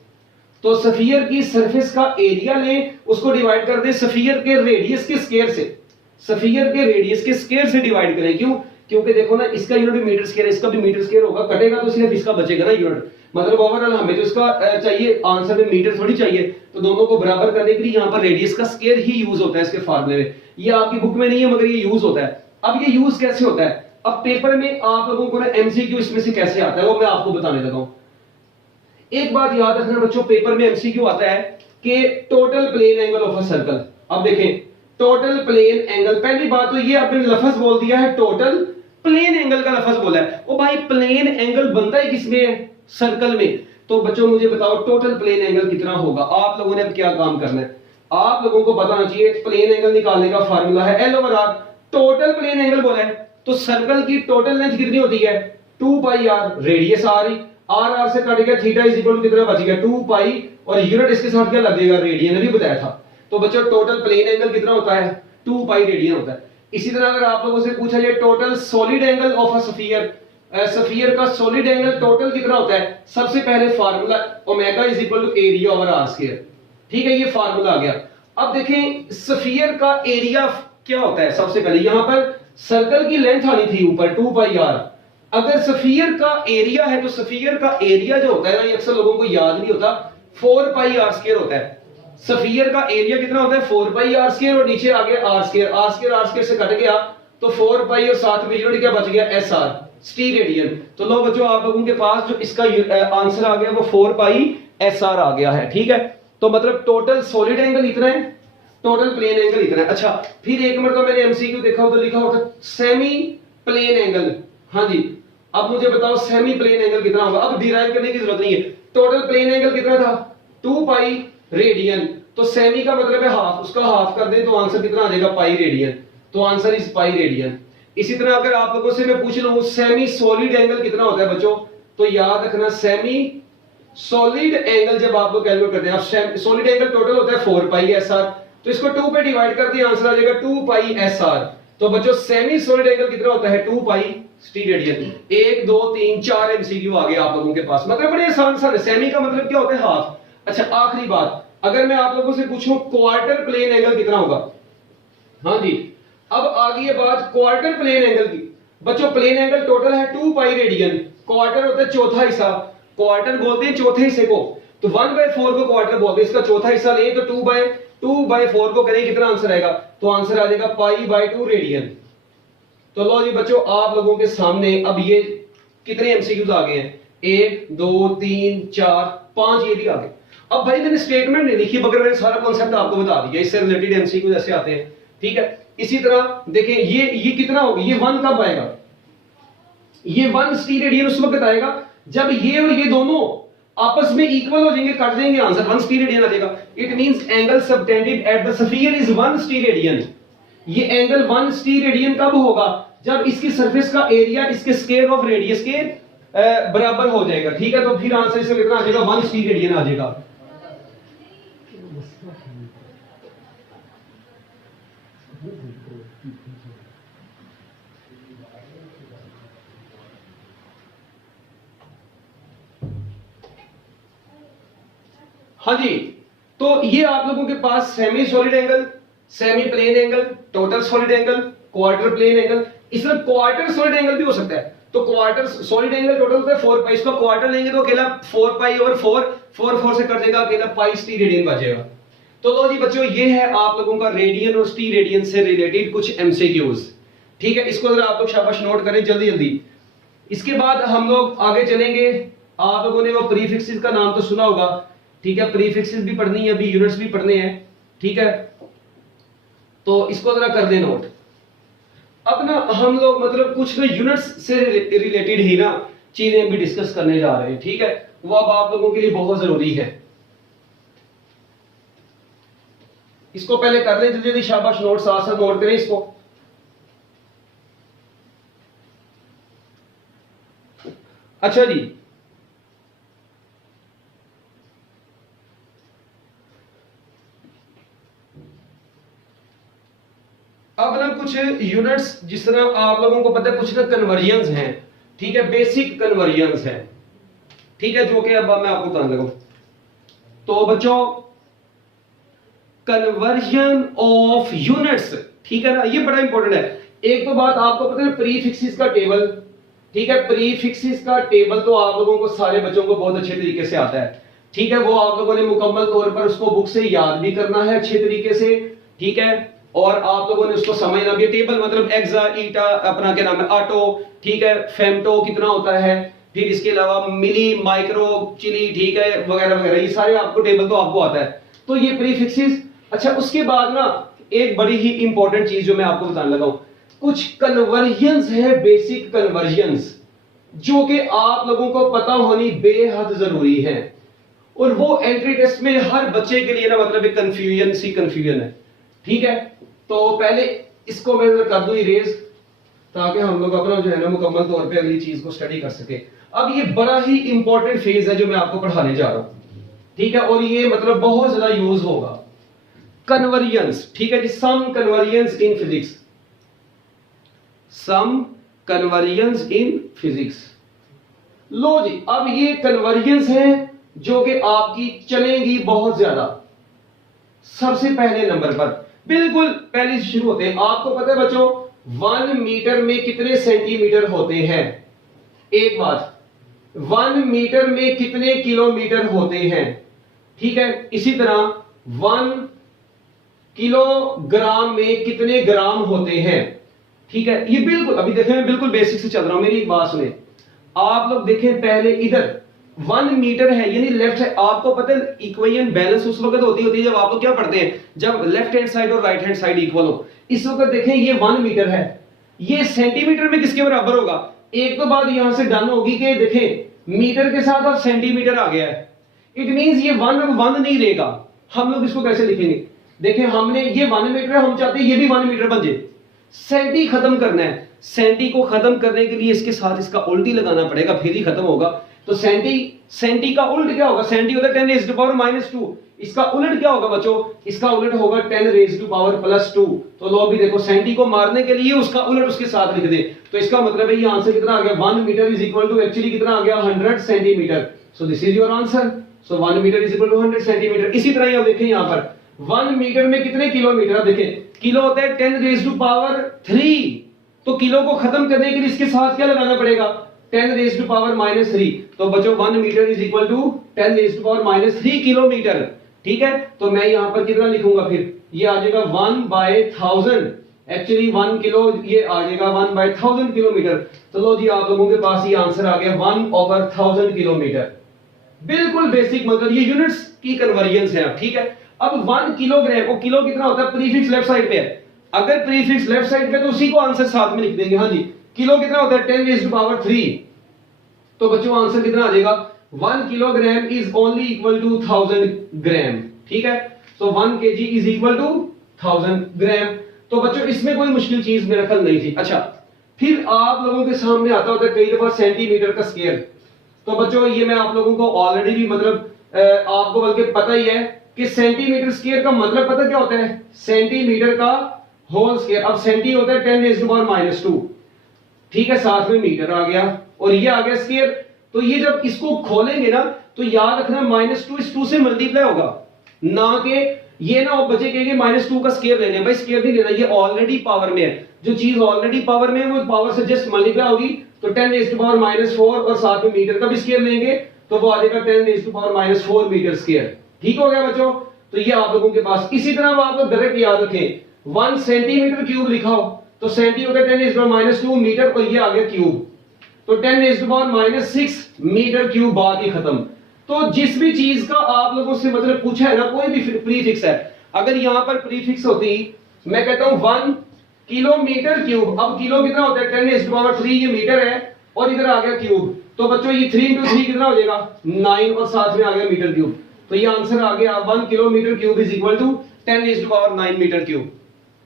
तो स्फीयर की सरफेस का एरिया लें, उसको डिवाइड कर दें स्फीयर के रेडियस के स्क्वायर से, स्फीयर के रेडियस के स्क्वायर से डिवाइड करें। क्यों, क्योंकि देखो ना इसका यूनिट भी मीटर स्क्वायर है, इसका भी मीटर स्क्वायर होगा, कटेगा तो सिर्फ इसका बचेगा ना यूनिट, मतलब ओवरऑल हमें तो इसका चाहिए आंसर में मीटर थोड़ी चाहिए, तो दोनों को बराबर करने के लिए यहाँ पर रेडियस का स्क्वायर ही यूज होता है इसके फार्मूले में। ये आपकी बुक में नहीं है मगर ये यूज होता है। अब ये यूज कैसे होता है, अब पेपर में आप लोगों को ना एमसीक्यू इसमें से कैसे आता है वो मैं आपको बताने लगा हूं। एक बात याद रखना बच्चों, पेपर में एमसीक्यू आता है कि total plane angle of a circle. अब देखें टोटल प्लेन एंगल, पहली बात तो ये आपने लफ्ज बोल दिया है टोटल प्लेन एंगल का लफ्ज बोला है। ओ भाई प्लेन एंगल बनता है किसमें है, सर्कल में। तो बच्चों मुझे बताओ टोटल प्लेन एंगल कितना होगा। आप लोगों ने अब क्या काम करना है, आप लोगों को बताना चाहिए प्लेन एंगल निकालने का फार्मूला है L over R. Total plane angle बोला है तो सर्कल की टोटल लेंथ कितनी होती है, 2 पाई आर, रेडियस आर ही, आर आर से कट गया, थीटा इज इक्वल टू कितना बच गया 2 पाई, और यूनिट इसके साथ क्या लगेगा, रेडियन, अभी बताया था। तो बच्चों टोटल प्लेन एंगल कितना होता है, 2 पाई रेडियन होता है। इसी तरह अगर आप लोगों से पूछा जाए total solid angle of a sphere, sphere का सॉलिड एंगल टोटल कितना होता है, सबसे पहले formula omega is equal to area over R square, ठीक है, ये फार्मूला आ गया। अब देखें स्फीयर का एरिया क्या होता है, सबसे पहले यहां पर सर्कल की लेंथ आनी थी ऊपर 2 पाई आर, अगर स्फीयर का एरिया है तो स्फीयर का एरिया जो होता है ना, ये अक्सर लोगों को याद नहीं होता, 4 पाई आर स्क्वायर होता है। स्फीयर का एरिया कितना होता है, 4 पाई आर स्क्वायर, और नीचे आ गया R square, R square R square से कट गया तो 4 पाई और साथ में यूनिट क्या बच गया, एस आर, टी रेडियन। तो लो बच्चों आप लोगों के पास जो इसका आंसर आ गया वो 4 पाई एस आर आ गया है, ठीक है। तो मतलब टोटल सॉलिड एंगल इतना है, टोटल प्लेन एंगल इतना है। अच्छा फिर एक मिनट, तो मैंने एमसीक्यू देखा तो लिखा होता सेमी प्लेन एंगल, हाँ जी। अब मुझे बताओ सेमी प्लेन एंगल कितना होगा, अब डिराइव करने की जरूरत नहीं है, टोटल प्लेन एंगल कितना था 2 पाई रेडियन, तो सेमी का मतलब है हाफ, उसका हाफ कर दें तो आंसर कितना आ जाएगा, पाई रेडियन, तो आंसर इज पाई रेडियन। इसी तरह अगर आप लोगों से मैं पूछ लूं सेमी सॉलिड एंगल कितना होता है बच्चों, तो याद रखना सेमी सॉलिड एंगल जब आप लोग कैलकुलेट करते हैं, सॉलिड एंगल टोटल होता है 4 पाई एस आर, तो इसको 2 पे डिवाइड कर दिया आंसर आ जाएगा 2 पाई एस आर। तो बच्चों सेमी सॉलिड एंगल कितना होता है 2 पाई टी रेडियन। 1 2 3 4 एमसीक्यू आ गए आप लोगों के पास, मतलब बड़े आसान सा है। सेमी का मतलब क्या होता है, हाफ। अच्छा आखिरी बात, अगर मैं आप लोगों से पूछूं क्वार्टर प्लेन एंगल कितना होगा, हाँ जी। अब आ गई है बात क्वार्टर प्लेन एंगल की। बच्चों प्लेन एंगल टोटल है 2 पाई रेडियन, क्वार्टर होता है चौथा हिस्सा, क्वार्टर बोलते हैं चौथे हिस्से को, तो 1/4 को क्वार्टर बोलते हैं, इसका चौथा हिस्सा ले तो 2/4 को करें कितना आंसर आएगा, तो आंसर आ जाएगा पाई/2 रेडियन। तो लो जी बच्चों आप लोगों के सामने अब ये कितने एमसीक्यूज आ गए हैं, 1 2 3 4 5 ये भी आ गए। अब भाई मैंने स्टेटमेंट नहीं लिखी मगर मैंने सारा कॉन्सेप्ट आपको बता दिया, इससे रिलेटेड एमसीक्यू जैसे आते हैं, ठीक है। इसी तरह देखें ये कितना होगा, ये 1 कब आएगा, ये 1 टी रेडियन उस वक्त आएगा जब ये और ये दोनों आपस में इक्वल हो जाएंगे, कट जाएंगे, आंसर 1 टी रेडियन आ जाएगा। It means angle subtended at the sphere is 1 T radian. ये एंगल 1 टी रेडियन कब होगा, जब इसकी सरफेस का एरिया इसके स्क्वायर ऑफ रेडियस के बराबर हो जाएगा, ठीक है। तो फिर आंसर इसका कितना आ जाएगा, 1 टी रेडियन आ जाएगा। हाँ जी, तो ये आप लोगों के पास semi solid angle, semi plane angle, total solid angle, quarter plane angle, इसमें क्वार्टर सॉलिड एंगल भी हो सकता है। तो क्वार्टर सॉलिड एंगल टोटल होता है 4 पाई, इसका क्वार्टर लेंगे तो अकेला 4 पाई ओवर 4, 4 से कट जाएगा, अकेला पाई टी रेडियन बचेगा। तो लो जी बच्चों, ये है आप लोगों का रेडियन और टी रेडियन से रिलेटेड कुछ एमसीक्यूज। ठीक है, इसको जरा आप लोग शाबाश नोट करें जल्दी जल्दी। इसके बाद हम लोग आगे चलेंगे। आप लोगों ने वो प्रीफिक्सेस का नाम तो सुना होगा, ठीक है, प्रीफिक्सेस भी पढ़नी है, अभी यूनिट्स भी पढ़ने हैं, ठीक है, तो इसको जरा कर दे नोट। अब ना हम लोग मतलब कुछ ना यूनिट्स से रिलेटेड ही ना चीजें भी डिस्कस करने जा रहे हैं, ठीक है, वो अब आप लोगों के लिए बहुत जरूरी है। इसको पहले कर लें जल्दी जल्दी, शाबाश, नोट साथ साथ नोट करें इसको। अच्छा जी, अब ना कुछ यूनिट्स, जिस तरह आप लोगों को पता है कुछ ना कन्वर्जन्स हैं, ठीक है, बेसिक कन्वर्जन्स हैं, ठीक है, जो कि अब मैं आपको बता दूंगा। तो बच्चों, कन्वर्जन ऑफ यूनिट्स, ठीक है ना, ये बड़ा इंपॉर्टेंट है। एक तो बात आपको पता है प्रीफिक्सेस का टेबल, ठीक है, प्रीफिक्सेस का टेबल तो आप लोगों को सारे बच्चों को बहुत अच्छे तरीके से आता है, ठीक है, वो आप लोगों ने मुकम्मल तौर पर उसको बुक से याद भी करना है अच्छे तरीके से, ठीक है, और आप लोगों ने उसको समझना भी। टेबल मतलब एक्सा, ईटा, अपना क्या नाम है, ऑटो, ठीक है, फेमटो कितना होता है, फिर इसके अलावा मिली, माइक्रो, चिली, ठीक है, वगैरह वगैरह, ये सारे आपको टेबल तो आपको आता है। तो ये प्रीफिक्सेस। अच्छा, उसके बाद ना एक बड़ी ही इंपॉर्टेंट चीज जो मैं आपको बताने लगा हूं, कुछ कन्वर्जन्स है, बेसिक कन्वर्जन्स, जो कि आप लोगों को पता होनी बेहद जरूरी है, और वो एंट्री टेस्ट में हर बच्चे के लिए ना मतलब एक कंफ्यूजन है, ठीक है। तो पहले इसको मैं कर दूं इरेज, ताकि हम लोग अपना जो है ना मुकम्मल तौर पे अगली चीज को स्टडी कर सके। अब ये बड़ा ही इंपॉर्टेंट फेज है जो मैं आपको पढ़ाने जा रहा हूं, ठीक है, और ये मतलब बहुत ज्यादा यूज होगा, कन्वर्जन्स, ठीक है जी, some conversions in physics, some conversions in physics. लो जी, अब ये कन्वर्जन्स हैं जो कि आपकी चलेंगी बहुत ज्यादा। सबसे पहले नंबर पर बिल्कुल पहले से शुरू होते हैं। आपको पता है बच्चों 1 मीटर में कितने सेंटीमीटर होते हैं? एक बात, 1 मीटर में कितने किलोमीटर होते हैं? ठीक है, इसी तरह 1 किलोग्राम में कितने ग्राम होते हैं? ठीक है, ये बिल्कुल अभी देखें, मैं बिल्कुल बेसिक से चल रहा हूं, मेरी एक बात सुने आप लोग। देखें पहले इधर 1 मीटर है, यानी लेफ्ट है, आपको पता है इक्वेशन बैलेंस उस वक्त होती है जब आप लोग क्या पढ़ते हैं, जब लेफ्ट हैंड साइड और राइट हैंड साइड इक्वल हो। इस वक्त देखें ये 1 मीटर है, ये सेंटीमीटर में किसके बराबर होगा? एक तो बात यहां से डन होगी कि देखें मीटर के साथ अब सेंटीमीटर आ गया है, इट मींस ये 1 अब 1 नहीं रहेगा। हम लोग इसको कैसे लिखेंगे? देखें हमने ये 1 मीटर है, हम चाहते हैं ये भी 1 मीटर बन जाए, सेंटी खत्म करना है। सेंटी को खत्म करने के लिए इसके साथ इसका उल्टी लगाना पड़ेगा, फिर ही खत्म होगा। तो सेंटी का उल्ट क्या होगा? सेंटी होता है 10 रेज़ टू पावर -2, इसका उल्ट क्या होगा बच्चों? इसका उल्ट होगा 10 रेज़ टू पावर +2। तो लो भी देखो, सेंटी को मारने के लिए उसका उल्ट उसके साथ लिख दे, तो इसका मतलब है ये आंसर कितना आ गया? 1 metre is equal to actually कितना आ गया? 100 centimetre. So this is your answer. So 1 metre is equal to 100 centimetre. इसी तरह ये देखें यहां पर 1 मीटर में कितने किलोमीटर? अब देखें किलो होता है 10 रेज़ टू पावर 3, तो किलो को खत्म करने के लिए इसके साथ क्या लगाना पड़ेगा? 10 रेज़ टू पावर -3। तो बच्चों 1 metre is equal to 10 raise to power -3 kilometre. ठीक है, तो मैं यहां पर कितना लिखूंगा? फिर ये आ जाएगा 1/1000, एक्चुअली 1 किलो ये आ जाएगा 1/1000 किलोमीटर। तो लो जी, आप लोगों के पास ये आंसर आ गया 1/1000 किलोमीटर। बिल्कुल बेसिक, मतलब ये यूनिट्स की कन्वर्जन्स है। ठीक है, अब 1 किलोग्राम को किलो कितना होता है? प्रीफिक्स लेफ्ट साइड पे है, अगर प्रीफिक्स लेफ्ट साइड पे तो उसी को आंसर साथ में लिख देंगे। हाँ जी, किलो कितना होता है? 10 रेज़ टू पावर 3। तो बच्चों आंसर कितना आ जाएगा? 1 kilogram is only equal to 1000 gram. ठीक है, so 1 kg is equal to 1000 gram. तो बच्चों इसमें कोई मुश्किल चीज मेरा ख्याल नहीं थी। अच्छा, फिर आप लोगों के सामने आता होता है कई दफा सेंटीमीटर का स्क्वायर। तो बच्चों ये मैं आप लोगों को ऑलरेडी भी मतलब आपको बल्कि पता ही है कि सेंटीमीटर स्क्वायर का मतलब पता क्या होता है? सेंटीमीटर का होल स्क्वायर। अब सेंटी होता है 10 रेज़ टू पावर -2, ठीक है, साथ में मीटर आ गया और ये आ गया स्क्वायर। तो ये जब इसको खोलेंगे ना तो याद रखना -2 इस 2 से मल्टीप्लाई होगा, ना कि ये ना बच्चे कहेंगे -2 का स्केयर लेने, भाई स्केयर नहीं लेना, ये ऑलरेडी पावर में है। जो चीज ऑलरेडी पावर में है वो पावर से जस्ट मल्टीप्लाई होगी, तो 10⁻⁴ और साथ में मीटर का भी स्केयर लेंगे तो वो आ जाएगा 10⁻⁴ मीटर स्केयर। ठीक हो गया बच्चों? तो ये आप लोगों के पास। इसी तरह आप लोग डायरेक्ट याद रखें 1 सेंटीमीटर क्यूब लिखा हो तो सेंटी होता है 10⁻⁻2 मीटर और ये आ गया क्यूब, तो 10⁻⁻6 मीटर क्यूब, बात ही खत्म। तो जिस भी चीज का आप लोगों से मतलब पूछा है ना, कोई भी प्रीफिक्स है, अगर यहां पर प्रीफिक्स होती, मैं कहता हूं 1 किलोमीटर क्यूब, अब किलो कितना होता है 10⁻3, ये मीटर है और इधर आ गया क्यूब, तो बच्चों ये 3 × 3 कितना हो जाएगा 9 और साथ में आ गया मीटर क्यूब, तो ये आंसर आ गया 1 kilometre cube is equal to 10⁻9 metre cube.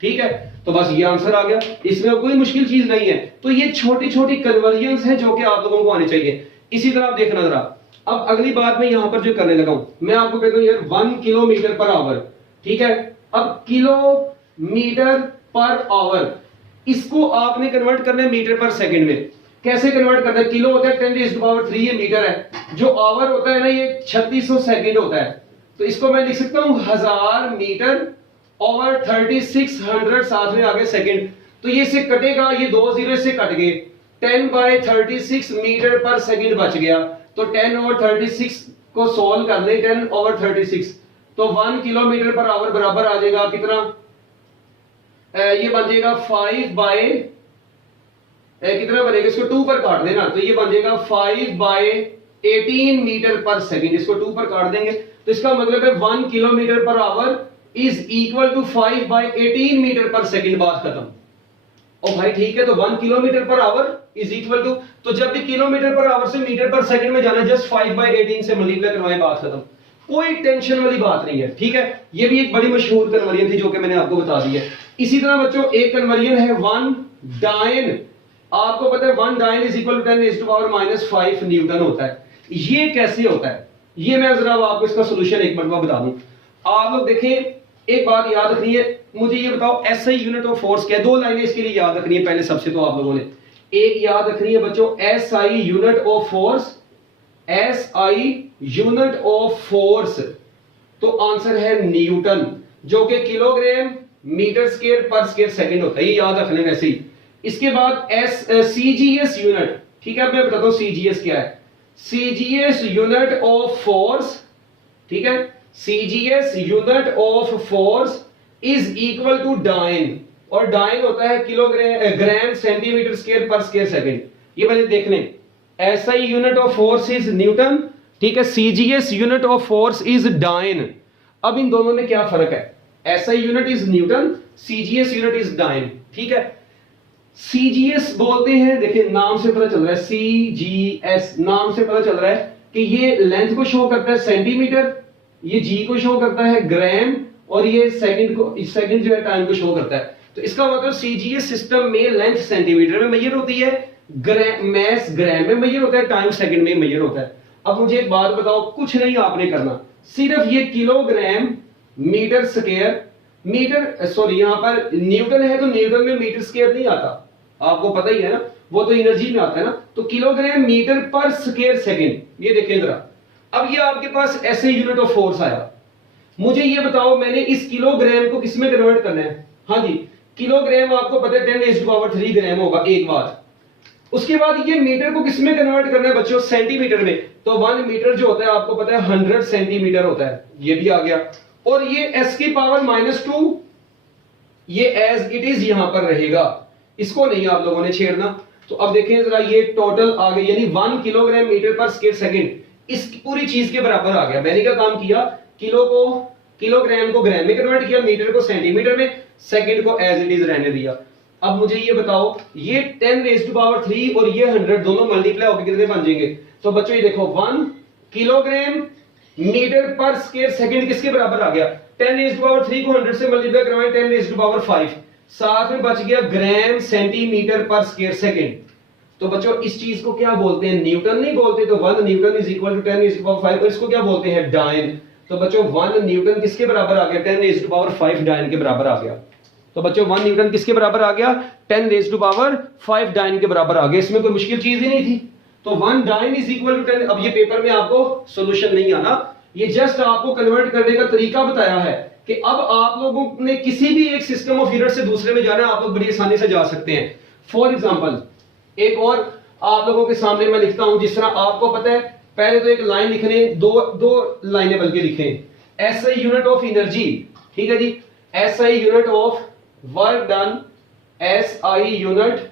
ठीक है, तो बस ये आंसर आ गया, इसमें कोई मुश्किल चीज नहीं है। तो ये छोटी छोटी कन्वर्जन्स है जो कि आप लोगों को आने चाहिए। इसी तरह आप देखना जरा, अब अगली बात मैं यहां पर जो करने लगा हूं, मैं आपको कहता हूं यार 1 किलोमीटर पर आवर, ठीक है, अब किलोमीटर पर आवर इसको आपने कन्वर्ट करना है मीटर पर सेकंड में। कैसे कन्वर्ट करना है? किलो होता है 10⁻3, ये मीटर है, जो आवर होता है ना ये 3600 सेकंड होता है, तो इसको मैं लिख सकता हूं 1000 मीटर ओवर 3600 साथ में आगे सेकंड, तो ये से कटेगा, ये 2 जीरो से कट गए, 10/36 मीटर पर सेकंड बच गया, तो 10/36 को सॉल्व कर ले 10/36, तो 1 किलोमीटर पर आवर बराबर आ जाएगा कितना, ये बन जाएगा 5 कितना बनेगा, इसको 2 पर काट देना, तो ये बन जाएगा 5/18 मीटर पर सेकंड, इसको 2 पर काट देंगे तो इसका मतलब है 1 kilometre per hour is equal to 5/18 metre per second, बात खत्म। और भाई ठीक है, तो 1 kilometre per hour is equal to, तो जब भी किलोमीटर पर आवर से मीटर पर सेकंड में जाना जस्ट 5/18 से मल्टीप्लाई करवाएं, बात खत्म, कोई टेंशन वाली बात नहीं है। ठीक है, ये भी एक बड़ी मशहूर कन्वर्जन थी जो कि मैंने आपको बता दी है। इसी तरह बच्चों एक कन्वर्जन है 1 डाइन, आपको पता है 1 dyne is equal to 10⁻⁵ newton होता है। ये कैसे होता है, ये मैं जरा आपको इसका सोल्यूशन एक मिनट में बता दूं। आप लोग देखें, एक बात याद रखनी है, मुझे ये बताओ एसआई यूनिट ऑफ फोर्स क्या है? 2 लाइनें इसके लिए याद रखनी है। पहले सबसे तो आप लोगों ने एक याद रखनी है बच्चों, SI unit of force, SI unit of force, तो आंसर है न्यूटन, जो कि किलोग्राम मीटर स्क्वायर पर स्क्वायर सेकंड होता है, ये याद रखने वैसे ही। इसके बाद सीजीएस यूनिट, ठीक है, मैं बताता हूं सीजीएस क्या है। सीजीएस यूनिट ऑफ फोर्स, ठीक है, CGS unit of force is equal to dyne, और डाइन होता है किलोग्राम सेंटीमीटर स्क्वायर पर स्क्वायर सेकंड। ये पहले देख लें, SI unit of force is newton, ठीक है, CGS unit of force is dyne. अब इन दोनों में क्या फर्क है? SI unit is newton, CGS unit is dyne. ठीक है, सीजीएस बोलते हैं, देखिए नाम से पता चल रहा है, सीजीएस नाम से पता चल रहा है कि ये लेंथ को शो करता है सेंटीमीटर, ये जी को शो करता है ग्राम, और ये सेकंड को, सेकंड जो है टाइम को शो करता है। तो इसका मतलब सीजीएस सिस्टम में लेंथ सेंटीमीटर में मेजर होती है, मैस ग्राम में मेजर होता है, टाइम सेकंड में मेजर होता है। अब मुझे एक बात बताओ, कुछ नहीं आपने करना, सिर्फ ये kilogram metre square, metre sorry यहां पर न्यूटन है तो न्यूटन में मीटर स्क्वायर नहीं आता, आपको पता ही है ना, वो तो एनर्जी में आता है ना, तो kilogram metre per square second, ये देखें जरा। अब ये आपके पास ऐसे यूनिट ऑफ फोर्स आया, मुझे ये बताओ मैंने इस किलोग्राम को किसमें कन्वर्ट करना है? हाँ जी, किलोग्राम आपको पता है 10⁻³ ग्राम होगा एक बात। उसके बाद ये मीटर को किसमें कन्वर्ट करना है बच्चों? सेंटीमीटर में, तो 1 मीटर जो होता है आपको पता है 100 सेंटीमीटर होता है, ये भी आ गया। और ये s की पावर -2, ये एज इट इज यहां पर रहेगा, इसको नहीं आप लोगों ने छेड़ना। तो अब देखें जरा, ये टोटल आ गया, यानी 1 kilogram metre per square second इस पूरी चीज के बराबर आ गया। मैंने क्या काम किया, किलो को किलोग्राम को ग्राम में कन्वर्ट किया, मीटर को सेंटीमीटर में, सेकंड को एज इट इज रहने दिया। अब मुझे ये बताओ, ये 10⁻³ और ये 100 दोनों मल्टीप्लाई होकर कितने बन जाएंगे? तो बच्चों ये देखो 1 kilogram metre per square second किसके बराबर आ गया? 10⁻³ को 100 से मल्टीप्लाई करवाएं 10⁻5, साथ में बच गया ग्राम सेंटीमीटर पर स्क्वायर सेकंड। तो बच्चों इस चीज को क्या बोलते हैं? न्यूटन नहीं बोलते, तो 1 न्यूटन इज इक्वल टू 10⁻5, और इसको क्या बोलते हैं? डाइन। तो बच्चों 1 न्यूटन किसके बराबर आ गया? 10⁻5 डाइन के बराबर आ गया। तो बच्चों 1 न्यूटन किसके बराबर आ गया? 10⁻5 डाइन के बराबर आ गया। इसमें कोई मुश्किल चीज ही नहीं थी। तो 1 डाइन इज इक्वल टू 10। अब ये पेपर में आपको सॉल्यूशन नहीं आना, ये जस्ट आपको कन्वर्ट करने का तरीका बताया है कि अब आप लोगों ने किसी भी एक सिस्टम ऑफ यूनिट से दूसरे में जाना है, आप लोग बड़ी आसानी से जा सकते हैं। फॉर एग्जांपल एक और आप लोगों के सामने मैं लिखता हूं, जिस तरह आपको पता है, पहले तो एक लाइन लिखने, दो लाइनें बल्कि लिखें। एसआई यूनिट ऑफ एनर्जी, ठीक है जी, SI unit of work done, SI unit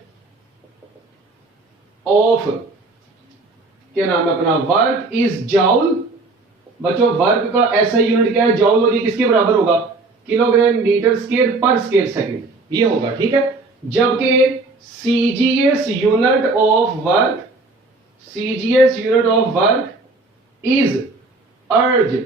of क्या नाम है अपना, वर्क इज जाउल। बच्चों वर्क का एसआई यूनिट क्या है, जाउल, और ये किसके बराबर होगा, किलोग्राम मीटर स्क्वायर पर स्क्वायर सेकंड, ये होगा, ठीक है। जबकि CGS unit of work, CGS unit of work is erg.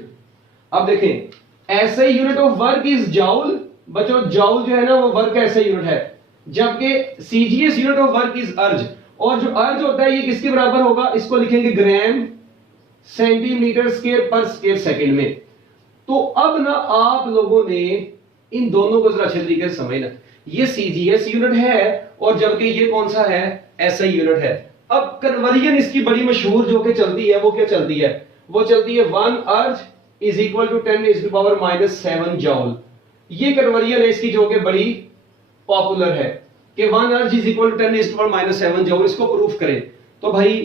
अब देखें SI unit of work is joule, बच्चों जाउल जो है ना वो वर्क का एसआई यूनिट है, जबकि CGS unit of work is अर्ज, और जो अर्ज होता है ये किसके बराबर होगा, इसको लिखेंगे ग्राम सेंटीमीटर स्क्वायर पर स्क्वायर सेकंड में। तो अब ना आप लोगों ने इन दोनों को जरा अच्छे तरीके से समझना, ये सीजीएस यूनिट है और जबकि ये कौन सा है, एसआई यूनिट है। अब कन्वर्जन इसकी बड़ी मशहूर जो कि चलती है वो क्या चलती है, वो चलती है 1 erg is equal to 10 to power -7 joule. ये कन्वर्जन है इसकी जो कि बड़ी पॉपुलर है कि 1 erg is equal to 10 to power -7 joule, इसको प्रूफ करें। तो भाई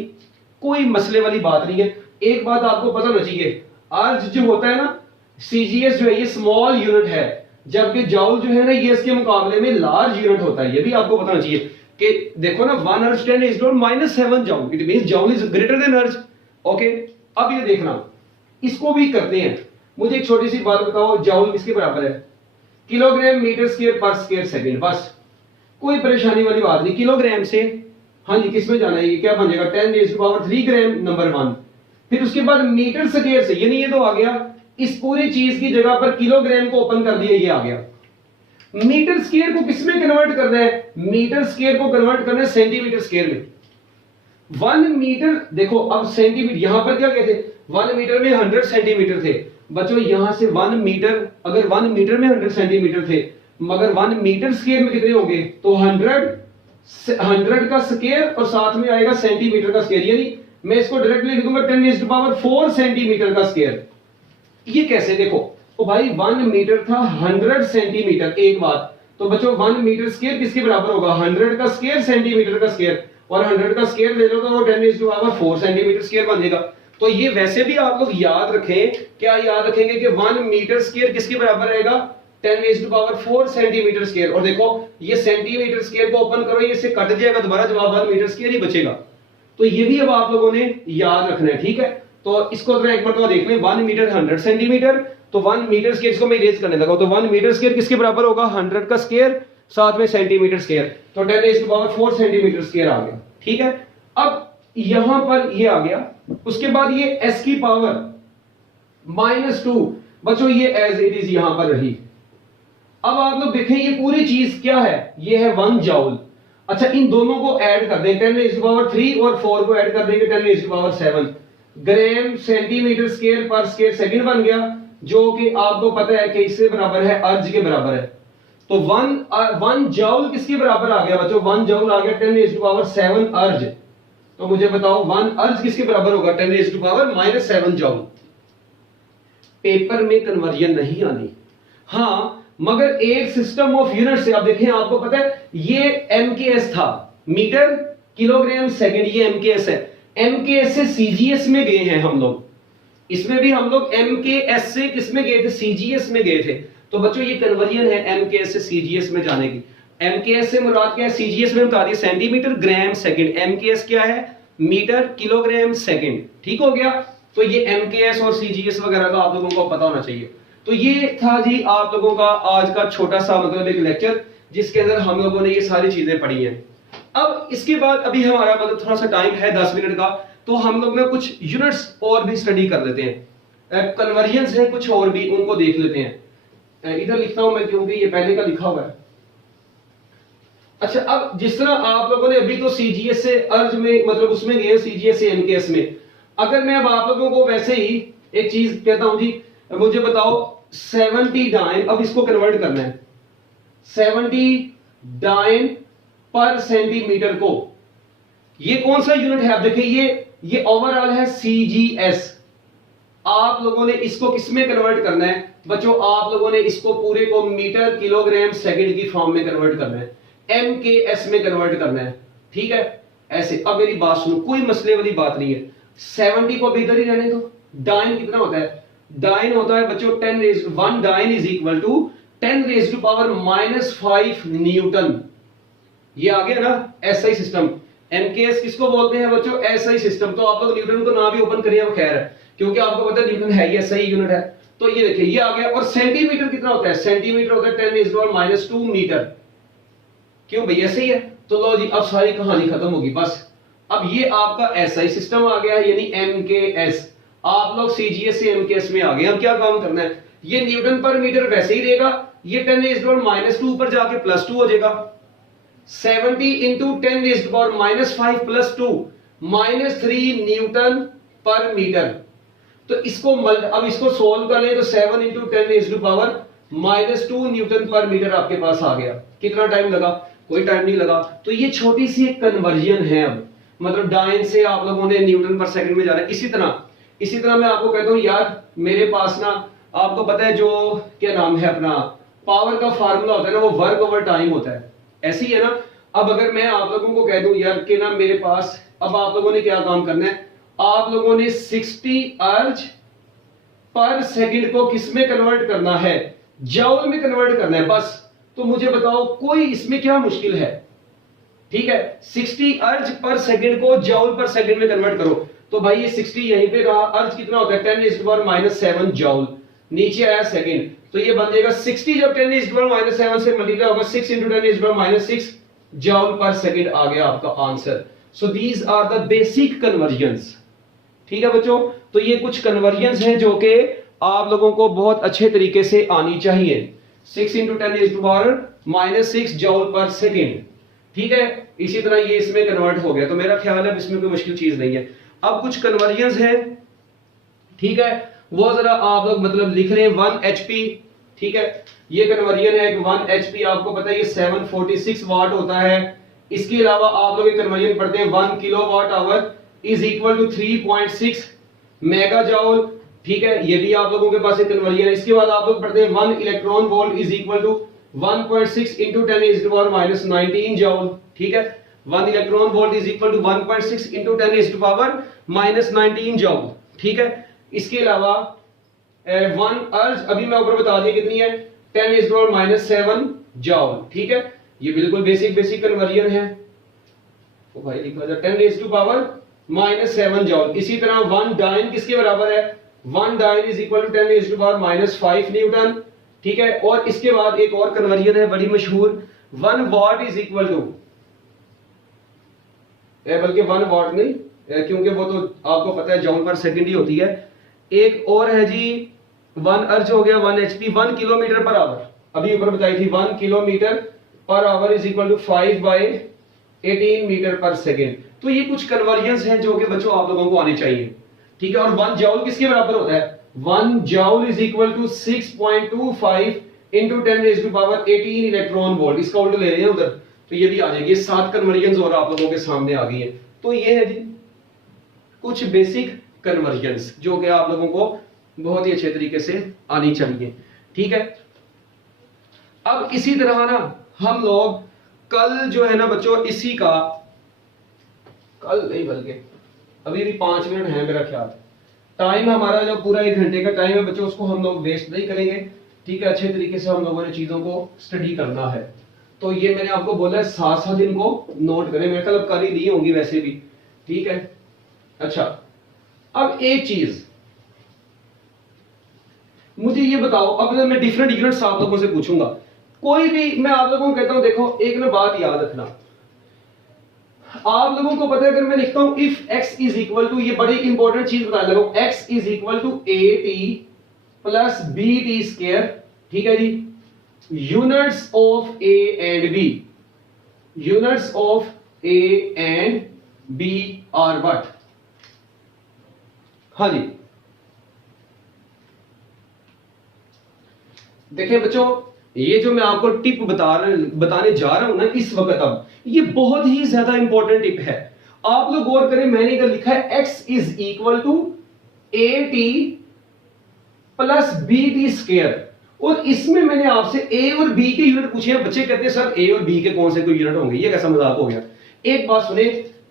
कोई मसले वाली बात नहीं है। एक बात आपको पता होना चाहिए, अर्ज जो होता है ना, सीजीएस जो है ये स्मॉल यूनिट है, जबकि जॉल जो है ना ये इसके मुकाबले में लार्ज यूनिट होता है। ये भी आपको बताना चाहिए कि देखो ना 1 erg 10 is to -7 joule, it means joule is greater than erg. Okay, अब ये देखना, इसको भी करते हैं। मुझे एक छोटी सी बात बताओ, जॉल किसके बराबर है, किलोग्राम मीटर स्क्वायर पर स्क्वायर सेकंड। बस कोई परेशानी वाली बात नहीं, किलोग्राम से हाँ जी किस में जाना है, ये क्या बन जाएगा 10 टू पावर 3 ग्राम नंबर 1। फिर उसके बाद मीटर स्क्वायर से, यानी ये तो आ गया, इस पूरी चीज की जगह पर किलोग्राम को ओपन कर दिया, ये आ गया। मीटर स्क्वायर को किस में कन्वर्ट करना है, मीटर स्क्वायर को कन्वर्ट करना है सेंटीमीटर स्क्वायर में। 1 मीटर, देखो अब सेंटीमीटर, यहां पर क्या कहते थे, 1 मीटर में 100 सेंटीमीटर थे। बच्चों यहां से 1 मीटर, अगर 1 मीटर में 100 सेंटीमीटर थे, मगर 1 मीटर स्क्वायर में कितने होंगे, तो 100 का स्क्वायर और साथ में आएगा सेंटीमीटर का स्क्वायर, यानी मैं इसको डायरेक्टली लिख दूंगा 10 टू पावर 4 सेंटीमीटर का स्क्वायर। ये कैसे, देखो तो भाई 1 मीटर था 100 सेंटीमीटर, एक बात तो बच्चों 1 मीटर स्क्वायर किसके बराबर होगा, 100 का स्क्वायर सेंटीमीटर का स्क्वायर, और 100 का स्क्वायर ले लो तो वो 10 टू पावर 4 सेंटीमीटर स्क्वायर बनेगा। तो ये वैसे भी आप लोग याद रखें, क्या याद रखेंगे कि 1 मीटर स्क्वायर किसके बराबर रहेगा, 10 टू पावर 4 सेंटीमीटर स्क्वायर। और देखो ये सेंटीमीटर स्क्वायर को ओपन करो, ये इससे कट जाएगा, दोबारा जवाब 1 मीटर स्क्वायर ही बचेगा। तो ये भी अब आप लोगों ने याद रखना है, ठीक है। तो इसको अगर एक बार तो देख लें, 1 मीटर 100 सेंटीमीटर, तो 1 मीटर स्क्वायर, इसको मैं इरेज करने लगा, तो 1 मीटर स्क्वायर किसके बराबर होगा, 100 का स्क्वायर साथ में सेंटीमीटर स्क्वायर, तो 10 टू पावर 4 सेंटीमीटर स्क्वायर आ गया, ठीक है। अब यहां पर ये आ गया, उसके बाद ये s की पावर -2, बच्चों ये एज इट इज यहां पर रही। अब आप लोग देखें ये पूरी चीज क्या है, ये है 1 जॉल। अच्छा इन दोनों को ऐड कर दें, 10 टू पावर 3 और 4 को ऐड कर देंगे 10 to power 7, gram centimetre square पर स्क्वायर सेकंड बन गया, जो कि आपको पता है कि इससे बराबर है अर्ज के बराबर है। तो 1 जॉल किसके बराबर आ गया बच्चों, 1 जॉल आ गया 10 टू पावर 7 अर्ज। तो मुझे बताओ 1 अर्ज किसके बराबर होगा, 10 टू पावर -7 जॉल। पेपर में कन्वर्जन नहीं आनी, हाँ मगर एक सिस्टम ऑफ यूनिट से, आप देखें आपको पता है ये एमकेएस था, मीटर किलोग्राम सेकंड, ये एमकेएस है। एमकेएस से सीजीएस में गए हैं हम लोग, इसमें भी हम लोग एमकेएस से किस में गए थे, सीजीएस में गए थे। तो बच्चों ये कन्वर्जन है एमकेएस से सीजीएस में जाने की। एमकेएस से मुराद क्या है, सीजीएस में बता दिया सेंटीमीटर ग्राम सेकंड, एमकेएस क्या है, मीटर किलोग्राम सेकंड, ठीक हो गया। तो ये एमकेएस और सीजीएस वगैरह का आप लोगों को पता होना चाहिए। तो ये था जी आप लोगों का आज का छोटा सा मतलब एक लेक्चर, जिसके अंदर हम लोगों ने ये सारी चीजें पढ़ी हैं। अब इसके बाद अभी हमारा मतलब थोड़ा सा टाइम है 10 मिनट का, तो हम लोग ना कुछ यूनिट्स और भी स्टडी कर लेते हैं, कन्वर्जन्स है कुछ और भी, उनको देख लेते हैं। इधर लिखता हूं मैं क्योंकि ये पहले का लिखा हुआ है। अच्छा अब जिस तरह आप लोगों ने अभी तो सीजीएस से अर्ज में मतलब उसमें गए, सीजीएस से एमकेएस में, अगर मैं अब आप लोगों को वैसे ही एक चीज कहता हूं जी, मुझे बताओ 70 डाइन, अब इसको कन्वर्ट करना है 70 डाइन पर सेंटीमीटर को, ये कौन सा यूनिट है? आप देखिए ये ओवरऑल है सीजीएस। आप लोगों ने इसको किसमें कन्वर्ट करना है बच्चों? आप लोगों ने इसको पूरे को मीटर किलोग्राम सेकंड की फॉर्म में कन्वर्ट करना है, एमकेएस में कन्वर्ट करना है, ठीक है? ऐसे। अब मेरी बात सुनो, कोई मसले वाली बात नहीं है। 70 को भी इधर ही रहने दो। डाइन कितना होता है? डाइन होता है बच्चों 1 dyne is equal to 10⁻⁻5 newton. ये आ गया ना एसआई सिस्टम। एमकेएस किसको बोलते हैं बच्चों? SI system. तो आप लोग न्यूटन को ना भी ओपन करिए, वो खैर है, क्योंकि आपको पता है न्यूटन है, ये सही यूनिट है। तो ये देखिए ये आ गया। और सेंटीमीटर कितना होता है? सेंटीमीटर होता है 10⁻², मीटर। क्यों भैया? सही है। तो लो जी, अब सारी कहानी खत्म होगी बस। अब ये आपका एसआई सिस्टम आ गया है, यानी एमकेएस। आप लोग सीजीएस से एमकेएस में आ गए। अब क्या काम करना है? ये न्यूटन पर मीटर वैसे ही देगा, ये 10⁻² पर जाके +2 हो जाएगा। 70 इंटू 10⁻5 +2 -3 न्यूटन पर मीटर। तो इसको अब इसको सोल्व कर ले तो 7 इंटू 10⁻2 न्यूटन पर मीटर आपके पास आ गया। कितना टाइम लगा? कोई टाइम नहीं लगा। तो ये छोटी सी एक कन्वर्जन है। अब मतलब डाइन से आप लोगों ने न्यूटन पर सेकंड में जाना है। इसी तरह मैं आपको कहता हूं यार, मेरे पास ना, आपको पता है जो क्या नाम है अपना, पावर का फार्मूला होता है ना, वो वर्क ओवर टाइम होता है। ऐसे ही है ना। अब अगर मैं आप लोगों को कह दूं यार कि ना मेरे पास, अब आप लोगों ने क्या काम करना है? आप लोगों ने 60 अर्ज पर सेकंड को किस में कन्वर्ट करना है? जॉल में कन्वर्ट करना है बस। तो मुझे बताओ कोई इसमें क्या मुश्किल है? ठीक है, 60 अर्ज पर सेकंड को जॉल पर सेकंड में कन्वर्ट करो। तो भाई ये 60 यहीं पे रहा। अर्ज कितना होता है? 10⁻⁻7 जॉल। नीचे आया सेकंड, तो ये बन जाएगा 60 जब 10⁻⁻7 से मल्टीप्लाई होगा 6 इंटू 10⁻6 जॉल पर सेकंड आ गया आपका answer. So these are the basic conversions. ठीक है बच्चों, तो ये कुछ कन्वर्जन्स हैं जो कि आप लोगों को बहुत अच्छे तरीके से आनी चाहिए। 6 इंटू 10⁻6 जॉल पर सेकंड। ठीक है, इसी तरह ये इसमें कन्वर्ट हो गया। तो मेरा ख्याल है इसमें कोई मुश्किल चीज नहीं है। अब कुछ कन्वर्जन्स है, ठीक है, वो जरा आप लोग मतलब लिख रहे हैं। 1 HP, ठीक है, ये कन्वर्जन है। 1 HP आपको पता है ये 746 वाट होता है। इसके अलावा आप लोग कन्वर्जन पढ़ते हैं 1 kilowatt hour is equal to 3.6 mega joule. ठीक है, ये भी आप लोगों के पास एक कन्वर्जन है। इसके बाद आप लोग पढ़ते हैं 1 electron volt is equal to 1.6 into 10⁻⁻19 joule. ठीक है, 1 electron volt is equal to 1.6 into 10⁻⁻19 joule. ठीक है, इसके अलावा 1 अर्ज अभी मैं ऊपर बता दिया कितनी है, 10⁻⁻7 जॉल। ठीक है, ये बिल्कुल बेसिक कन्वर्जन है। तो भाई लिखा जाए 10⁻⁻7 जॉल। इसी तरह 1 डाइन किसके बराबर है? 1 dyne is equal to 10⁻⁵ newton. ठीक है, और इसके बाद एक और कन्वर्जन है बड़ी मशहूर, 1 वाट इज इक्वल टू, बल्कि 1 वाट नहीं, क्योंकि वो तो आपको पता है जॉल पर सेकंड ही होती है। एक और है जी, 1 अर्ज हो गया 1 HP, 1 किलोमीटर पर आवर। अभी ऊपर बताई थी 1 kilometre per hour is equal to 5/18 metre per second. तो ये कुछ कन्वर्जन्स हैं जो कि बच्चों आप लोगों को आनी चाहिए। ठीक है, और 1 जॉल किसके बराबर होता है? 1 joule is equal to 6.25 into 10⁻18 electron volt. इसका उल्टा ले रहे हैं उधर, तो ये भी आ जाएगी। 7 कन्वर्जन्स और आप लोगों के सामने आ गई है। तो ये है जी कुछ बेसिक कन्वर्जन्स जो कि आप लोगों को बहुत ही अच्छे तरीके से आनी चाहिए। ठीक है, अब इसी तरह ना हम लोग कल जो है ना बच्चों, इसी का कल नहीं बल्कि अभी भी 5 मिनट है मेरा ख्याल। टाइम हमारा जो पूरा 1 घंटे का टाइम है बच्चों, उसको हम लोग वेस्ट नहीं करेंगे। ठीक है, अच्छे तरीके से हम लोगों ने चीजों को स्टडी करना है। तो ये मैंने आपको बोला है 7 दिन को नोट करें। मेरे ख्याल कर ही दी होंगी वैसे भी। ठीक है, अच्छा, अब एक चीज मुझे ये बताओ, अब मैं डिफरेंट यूनिट्स आप लोगों से पूछूंगा। कोई भी मैं आप लोगों को कहता हूं, देखो एक ना बात याद रखना, आप लोगों को पता है अगर मैं लिखता हूं if x is equal to, ये बड़ी इंपॉर्टेंट चीज बता लगा, x is equal to at plus bt square. ठीक है जी, units of a and b, units of a and b are what? हाँ जी, देखिए बच्चों, ये जो मैं आपको टिप बताने जा रहा हूं ना इस वक्त, अब ये बहुत ही ज्यादा इंपॉर्टेंट टिप है। आप लोग गौर करें, मैंने इधर लिखा है x is equal to AT plus BT square, और इसमें मैंने आपसे A और B के यूनिट पूछे हैं। बच्चे कहते हैं सर A और B के कौन से कोई यूनिट होंगे, ये कैसा मजाक हो गया। एक बात सुने,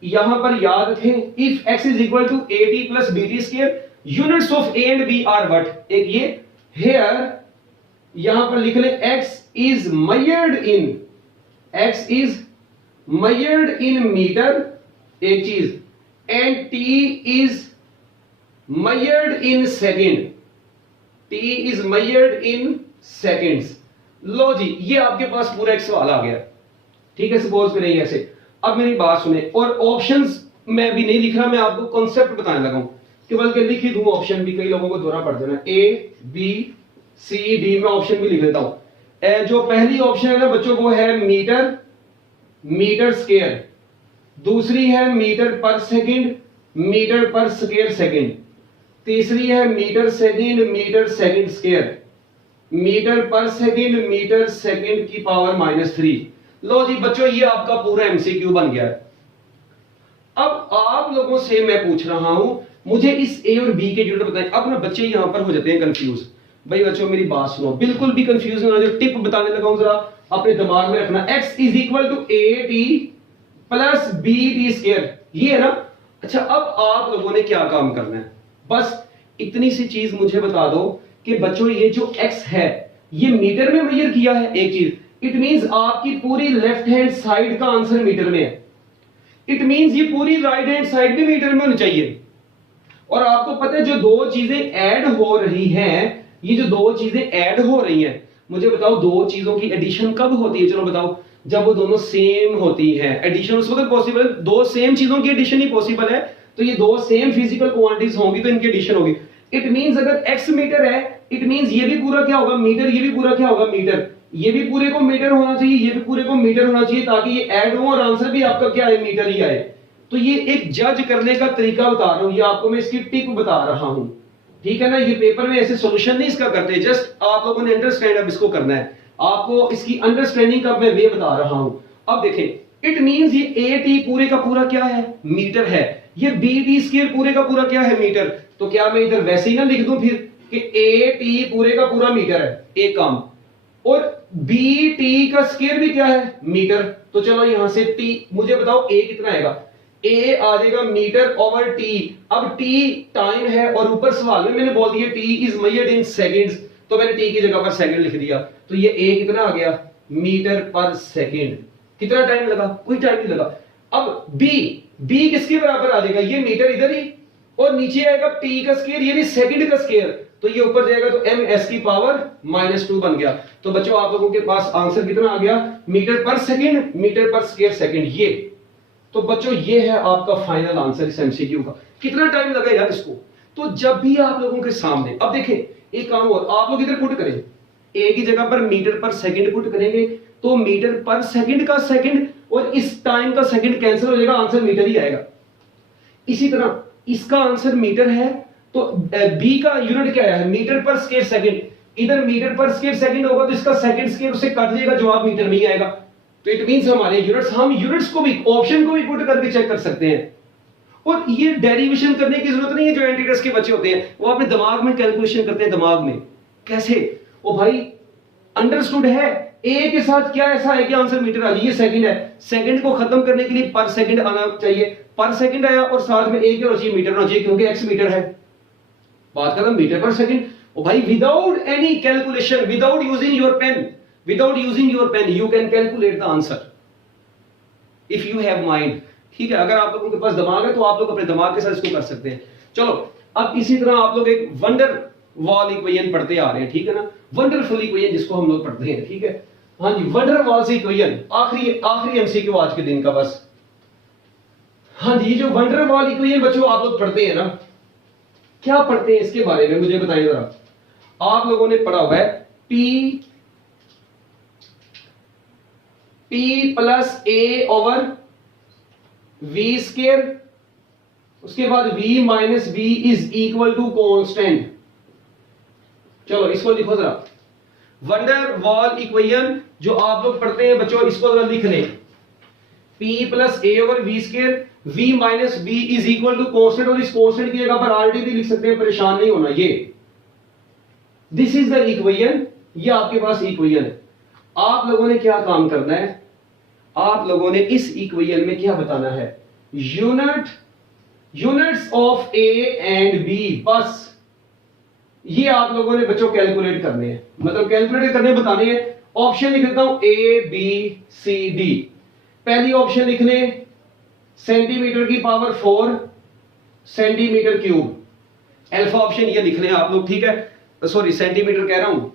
यहां पर याद रखें, if x is equal to AT plus BT square, units of A and B are what, एक ये हियर, यहां पर लिख लें x is measured in metre, एक चीज, and t is measured in second, t is measured in seconds। लो जी, ये आपके पास पूरा एक सवाल आ गया, ठीक है, सपोज करें ऐसे। अब मेरी बात सुने, और ऑप्शंस मैं भी नहीं लिख रहा, मैं आपको कॉन्सेप्ट बताने लगा हूं, कि बल्कि लिख ही दूं ऑप्शन भी, कई लोगों को दोहरा पड़ जाना, A B C D, मैं ऑप्शन भी लिख देता हूं। जो पहली ऑप्शन है ना बच्चों, वो है मीटर स्क्वायर, दूसरी है metre per second, metre per square second, तीसरी है metre second square, metre per second, metre second की पावर -3। लो जी बच्चों, ये आपका पूरा एमसीक्यू बन गया है। अब आप लोगों से मैं पूछ रहा हूं, मुझे इस ए और बी के यूनिट बताएं। अब ना बच्चे यहां पर हो जाते हैं कंफ्यूज। भाई बच्चों मेरी बात सुनो, बिल्कुल भी कंफ्यूज ना हो, जो टिप बताने लगा हूं जरा अपने दिमाग में रखना। x is equal to AT plus BT square, ये है ना। अच्छा, अब आप लोगों ने क्या काम करना है, बस इतनी सी चीज मुझे बता दो कि बच्चों ये जो x है ये मीटर में मेजर किया है, एक चीज, इट मींस आपकी पूरी लेफ्ट हैंड साइड का आंसर मीटर में है, इट मींस ये पूरी राइट हैंड साइड भी मीटर में होनी चाहिए। और आपको पता है जो दो चीजें ऐड हो रही हैं, ये जो दो चीजें ऐड हो रही हैं, मुझे बताओ दो चीजों की एडिशन कब होती है, चलो बताओ, जब वो दोनों सेम होती है। एडिशन उस वक्त पॉसिबल है, दो सेम चीजों की एडिशन ही पॉसिबल है, तो ये दो सेम फिजिकल क्वांटिटीज होंगी तो इनकी एडिशन होगी। इट मींस अगर x मीटर है, इट मींस ये भी पूरा क्या होगा मीटर, ये भी पूरा क्या होगा मीटर, ये भी पूरे को मीटर होना चाहिए, ये भी पूरे को मीटर होना चाहिए, ताकि ये ऐड हो और आंसर भी आपका क्या है, मीटर ही आए। तो ये एक जज करने का तरीका बता रहा हूं, ये आपको मैं इसकी टिप बता रहा हूं, ठीक है ना। ये पेपर में ऐसे सॉल्यूशन नहीं इसका करते, जस्ट आप लोगों ने अंडरस्टैंड अब इसको करना है, आपको इसकी अंडरस्टैंडिंग का मैं वे बता रहा हूं। अब देखें, इट मींस ये AT पूरे का पूरा क्या है, मीटर है, ये BT स्क्वायर पूरे का पूरा क्या है, मीटर। तो क्या मैं इधर वैसे ही ना लिख दूं फिर कि AT पूरे का पूरा मीटर है, एक काम, और BT का स्क्वायर भी क्या है, मीटर। तो चलो यहां से T, मुझे बताओ A कितना आएगा, A आ जाएगा मीटर ओवर T। अब T टाइम है, और ऊपर सवाल में मैंने बोल दिया T is measured in seconds, तो मैंने T की जगह पर सेकंड लिख दिया, तो ये A कितना आ गया, मीटर पर सेकंड। कितना टाइम लगा, कोई टाइम नहीं लगा। अब B किसके बराबर आ जाएगा, ये मीटर इधर ही, और नीचे आएगा T का स्क्वायर यानी सेकंड का स्क्वायर, तो ये ऊपर जाएगा तो ms की पावर -2 बन गया। तो बच्चों आप लोगों के पास आंसर कितना आ गया, metre per second, metre per square second, ये। तो बच्चों ये है आपका फाइनल आंसर इस एमसीक्यू का। कितना टाइम लगेगा इसको, तो जब भी आप लोगों के सामने, अब देखें एक काम और, आप लोग इधर पुट करें, A की जगह पर मीटर पर सेकंड पुट करेंगे तो मीटर पर सेकंड का सेकंड और इस टाइम का सेकंड कैंसिल हो जाएगा, आंसर मीटर ही आएगा। इसी तरह इसका आंसर मीटर है, तो B का यूनिट क्या है, मीटर पर स्क्वायर सेकंड, इधर मीटर पर स्क्वायर सेकंड होगा तो इसका सेकंड स्क्वायर उससे कट जाएगा, जवाब मीटर में ही आएगा। तो इट मींस हमारे यूनिट्स, हम यूनिट्स को भी, ऑप्शन को भी पुट करके चेक कर सकते हैं। और ये डेरिवेशन करने की जरूरत नहीं है, जो एंटीटेस्ट के बच्चे होते हैं वो अपने दिमाग में कैलकुलेशन करते हैं, दिमाग में कैसे, ओ भाई अंडरस्टूड है, ए के साथ क्या ऐसा है कि आंसर मीटर आ जाए, ये सेकंड है, सेकंड को खत्म करने के लिए पर सेकंड आना चाहिए, पर सेकंड आया और साथ में ए क्या होना चाहिए, मीटर होना चाहिए, क्योंकि x मीटर है, बात खत्म, मीटर पर सेकंड। ओ भाई without any calculation, without using your pen, you can calculate the answer if you have mind, ठीक है। अगर आप लोगों के पास दिमाग है तो आप लोग अपने दिमाग के साथ इसको कर सकते हैं। चलो अब इसी तरह आप लोग एक वंडर वॉल इक्वेशन पढ़ते आ रहे हैं, ठीक है ना, वंडरफुल इक्वेशन जिसको हम लोग पढ़ते हैं, ठीक है। हाँ जी, वंडर वॉल से इक्वेशन, आखिरी एमसीक्यू आज के दिन का बस। हाँ जी, जो वंडर वॉल इक्वेशन बच्चों आप लोग पढ़ते हैं ना, क्या पढ़ते हैं इसके बारे में मुझे बताइए जरा। आप लोगों ने पढ़ा हुआ है P plus A over V square, उसके बाद V minus V is equal to constant. चलो इसको लिखो जरा, वंडर वॉल इक्वेशन जो आप लोग पढ़ते हैं बच्चों, इसको जरा लिख लें, P plus A over V square, v minus B is equal to constant, और इस कॉन्स्टेंट की जगह पर आरटी भी लिख सकते हैं, परेशान नहीं होना। ये दिस इज द इक्वेशन, ये आपके पास इक्वेशन है। आप लोगों ने क्या काम करना है, आप लोगों ने इस इक्वेशन में क्या बताना है, units of A and B, बस ये आप लोगों ने बच्चों कैलकुलेट करने हैं, मतलब कैलकुलेट करने बताने हैं। ऑप्शन लिख देता हूं ए बी सी डी। पहली ऑप्शन लिख लें सेंटीमीटर की power 4 centimetre cube, alpha option ये लिख लें आप लोग, ठीक है, सॉरी सेंटीमीटर कह रहा हूं,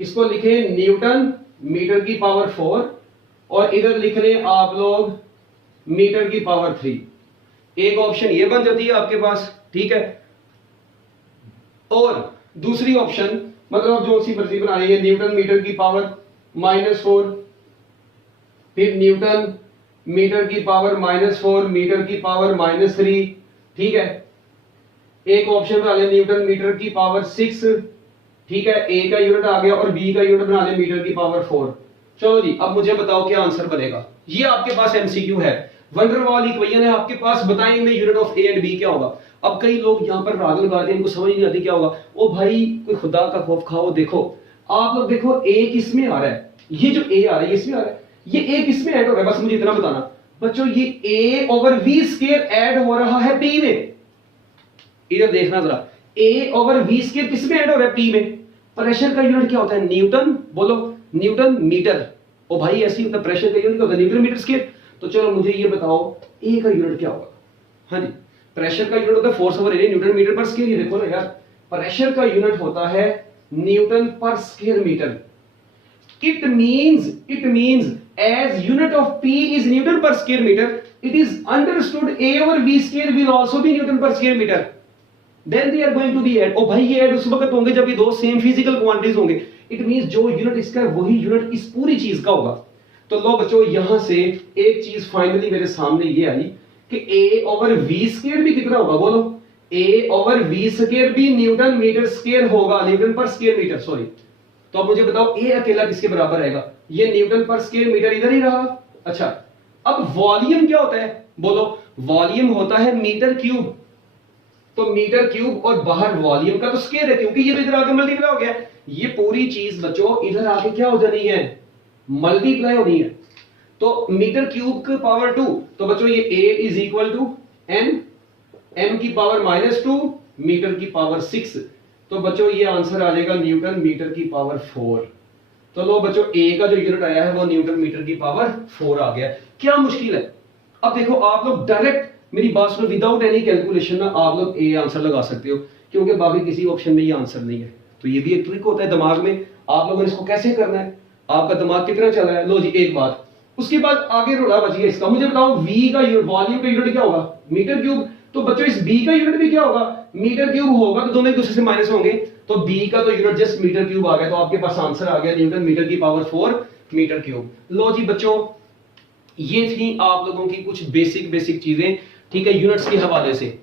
इसको लिखें न्यूटन मीटर की पावर 4, और इधर लिख लें आप लोग मीटर की पावर 3। एक ऑप्शन ये बन जाती है आपके पास, ठीक है। और दूसरी ऑप्शन मतलब जो सी मर्जी बना रही है, न्यूटन मीटर की पावर -4, फिर न्यूटन मीटर की पावर -4 मीटर की पावर -3, ठीक है। एक ऑप्शन बना ले न्यूटन मीटर की पावर 6, ठीक है, ए का यूनिट आ गया, और बी का यूनिट बना ले मीटर की पावर 4। चलो जी, अब मुझे बताओ क्या आंसर बनेगा। ये आपके पास एमसीक्यू है, वंडरवॉल इक्वेशन है आपके पास, बताएं इनमें unit of A and B क्या होगा। अब कई लोग यहाँ पर राग लगाते हैं, इनको समझ नहीं आती क्या होगा। ओ भाई कोई खुदा का खौफ खाओ, देखो आप लोग देखो ए किस में आ रहा है, ये जो ए आ रहा है इसमें आ रहा है, ये ए किस में ऐड हो रहा है, बस मुझे इतना बताना बच्चों। ये ए ओवर वी स्क्वायर ऐड हो रहा है पी में, इधर देखना जरा, ए ओवर वी स्क्वायर किस में ऐड हो रहा है, पी में। प्रेशर का यूनिट क्या होता है, न्यूटन, बोलो न्यूटन मीटर। ओ भाई ऐसे ही होता है, प्रेशर का यूनिट क्या होता है, न्यूटन मीटर स्क्वायर। तो चलो मुझे ये बताओ ए का यूनिट क्या होगा। हाँ जी, प्रेशर का यूनिट होता है force over area newton metre per square. ये देखो ना यार, प्रेशर का यूनिट होता है newton per square metre. It means as unit of P is Newton per square meter, it is understood A over V square will also be Newton per square meter. Then they are going to be add. ओ भाई ये add उस वक्त होंगे जब ये दो same physical quantities होंगे। It means जो यूनिट इसका है वही यूनिट इस पूरी चीज का होगा। तो लो बच्चों यहां से एक चीज फाइनली मेरे सामने ये आई कि A over V square भी कितना होगा, बोलो A over V square भी न्यूटन मीटर स्क्वायर होगा, Newton per square metre, sorry. तो अब मुझे बताओ ए अकेला किसके बराबर आएगा, ये न्यूटन पर स्क्वायर मीटर इधर ही रहा। अच्छा, अब वॉल्यूम क्या होता है, बोलो वॉल्यूम होता है मीटर क्यूब। तो मीटर क्यूब और बाहर वॉल्यूम का तो स्क्वायर है, क्योंकि ये तो इधर आके मल्टीप्लाई हो गया। ये पूरी चीज बच्चों इधर आके क्या हो जानी है, मल्टीप्लाई होनी है। तो मीटर क्यूब की पावर 2, तो बच्चों ये a is equal to m की पावर -2 मीटर की पावर 6। तो बच्चों ये आंसर आ जाएगा न्यूटन मीटर की पावर 4। तो लो बच्चों ए का जो यूनिट आया है वो न्यूटन मीटर की पावर 4 आ गया। क्या मुश्किल है। अब देखो आप लोग डायरेक्ट मेरी बात सुनो, विदाउट एनी कैलकुलेशन ना आप लोग ए आंसर लगा सकते हो, क्योंकि बाकी किसी ऑप्शन में ये आंसर नहीं है। तो ये भी एक ट्रिक होता है दिमाग में, आप लोगों ने इसको कैसे करना है, आपका दिमाग कितना चल रहा है। लो जी एक बात, उसके बाद आगे रोड़ा बच गया इसका। मुझे बताओ v का वॉल्यूम का यूनिट क्या होगा, मीटर क्यूब। तो बच्चों इस b का यूनिट भी क्या होगा, मीटर क्यूब होगा, तो दोनों एक दूसरे से माइनस होंगे। तो b का तो यूनिट जस्ट मीटर क्यूब आ गया, तो आपके पास आंसर आ गया न्यूटन मीटर की पावर 4 मीटर क्यूब। लो जी बच्चों ये थी आप लोगों की कुछ बेसिक चीजें, ठीक है, यूनिट्स के हवाले से।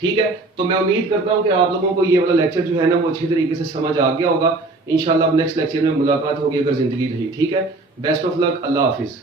ठीक है, तो मैं उम्मीद करता हूं कि आप लोगों को ये वाला लेक्चर जो है ना वो अच्छी तरीके से समझ आ गया होगा। इंशाल्लाह अब नेक्स्ट लेक्चर में मुलाकात होगी अगर जिंदगी रही। ठीक है, best of luck, Allah Hafiz.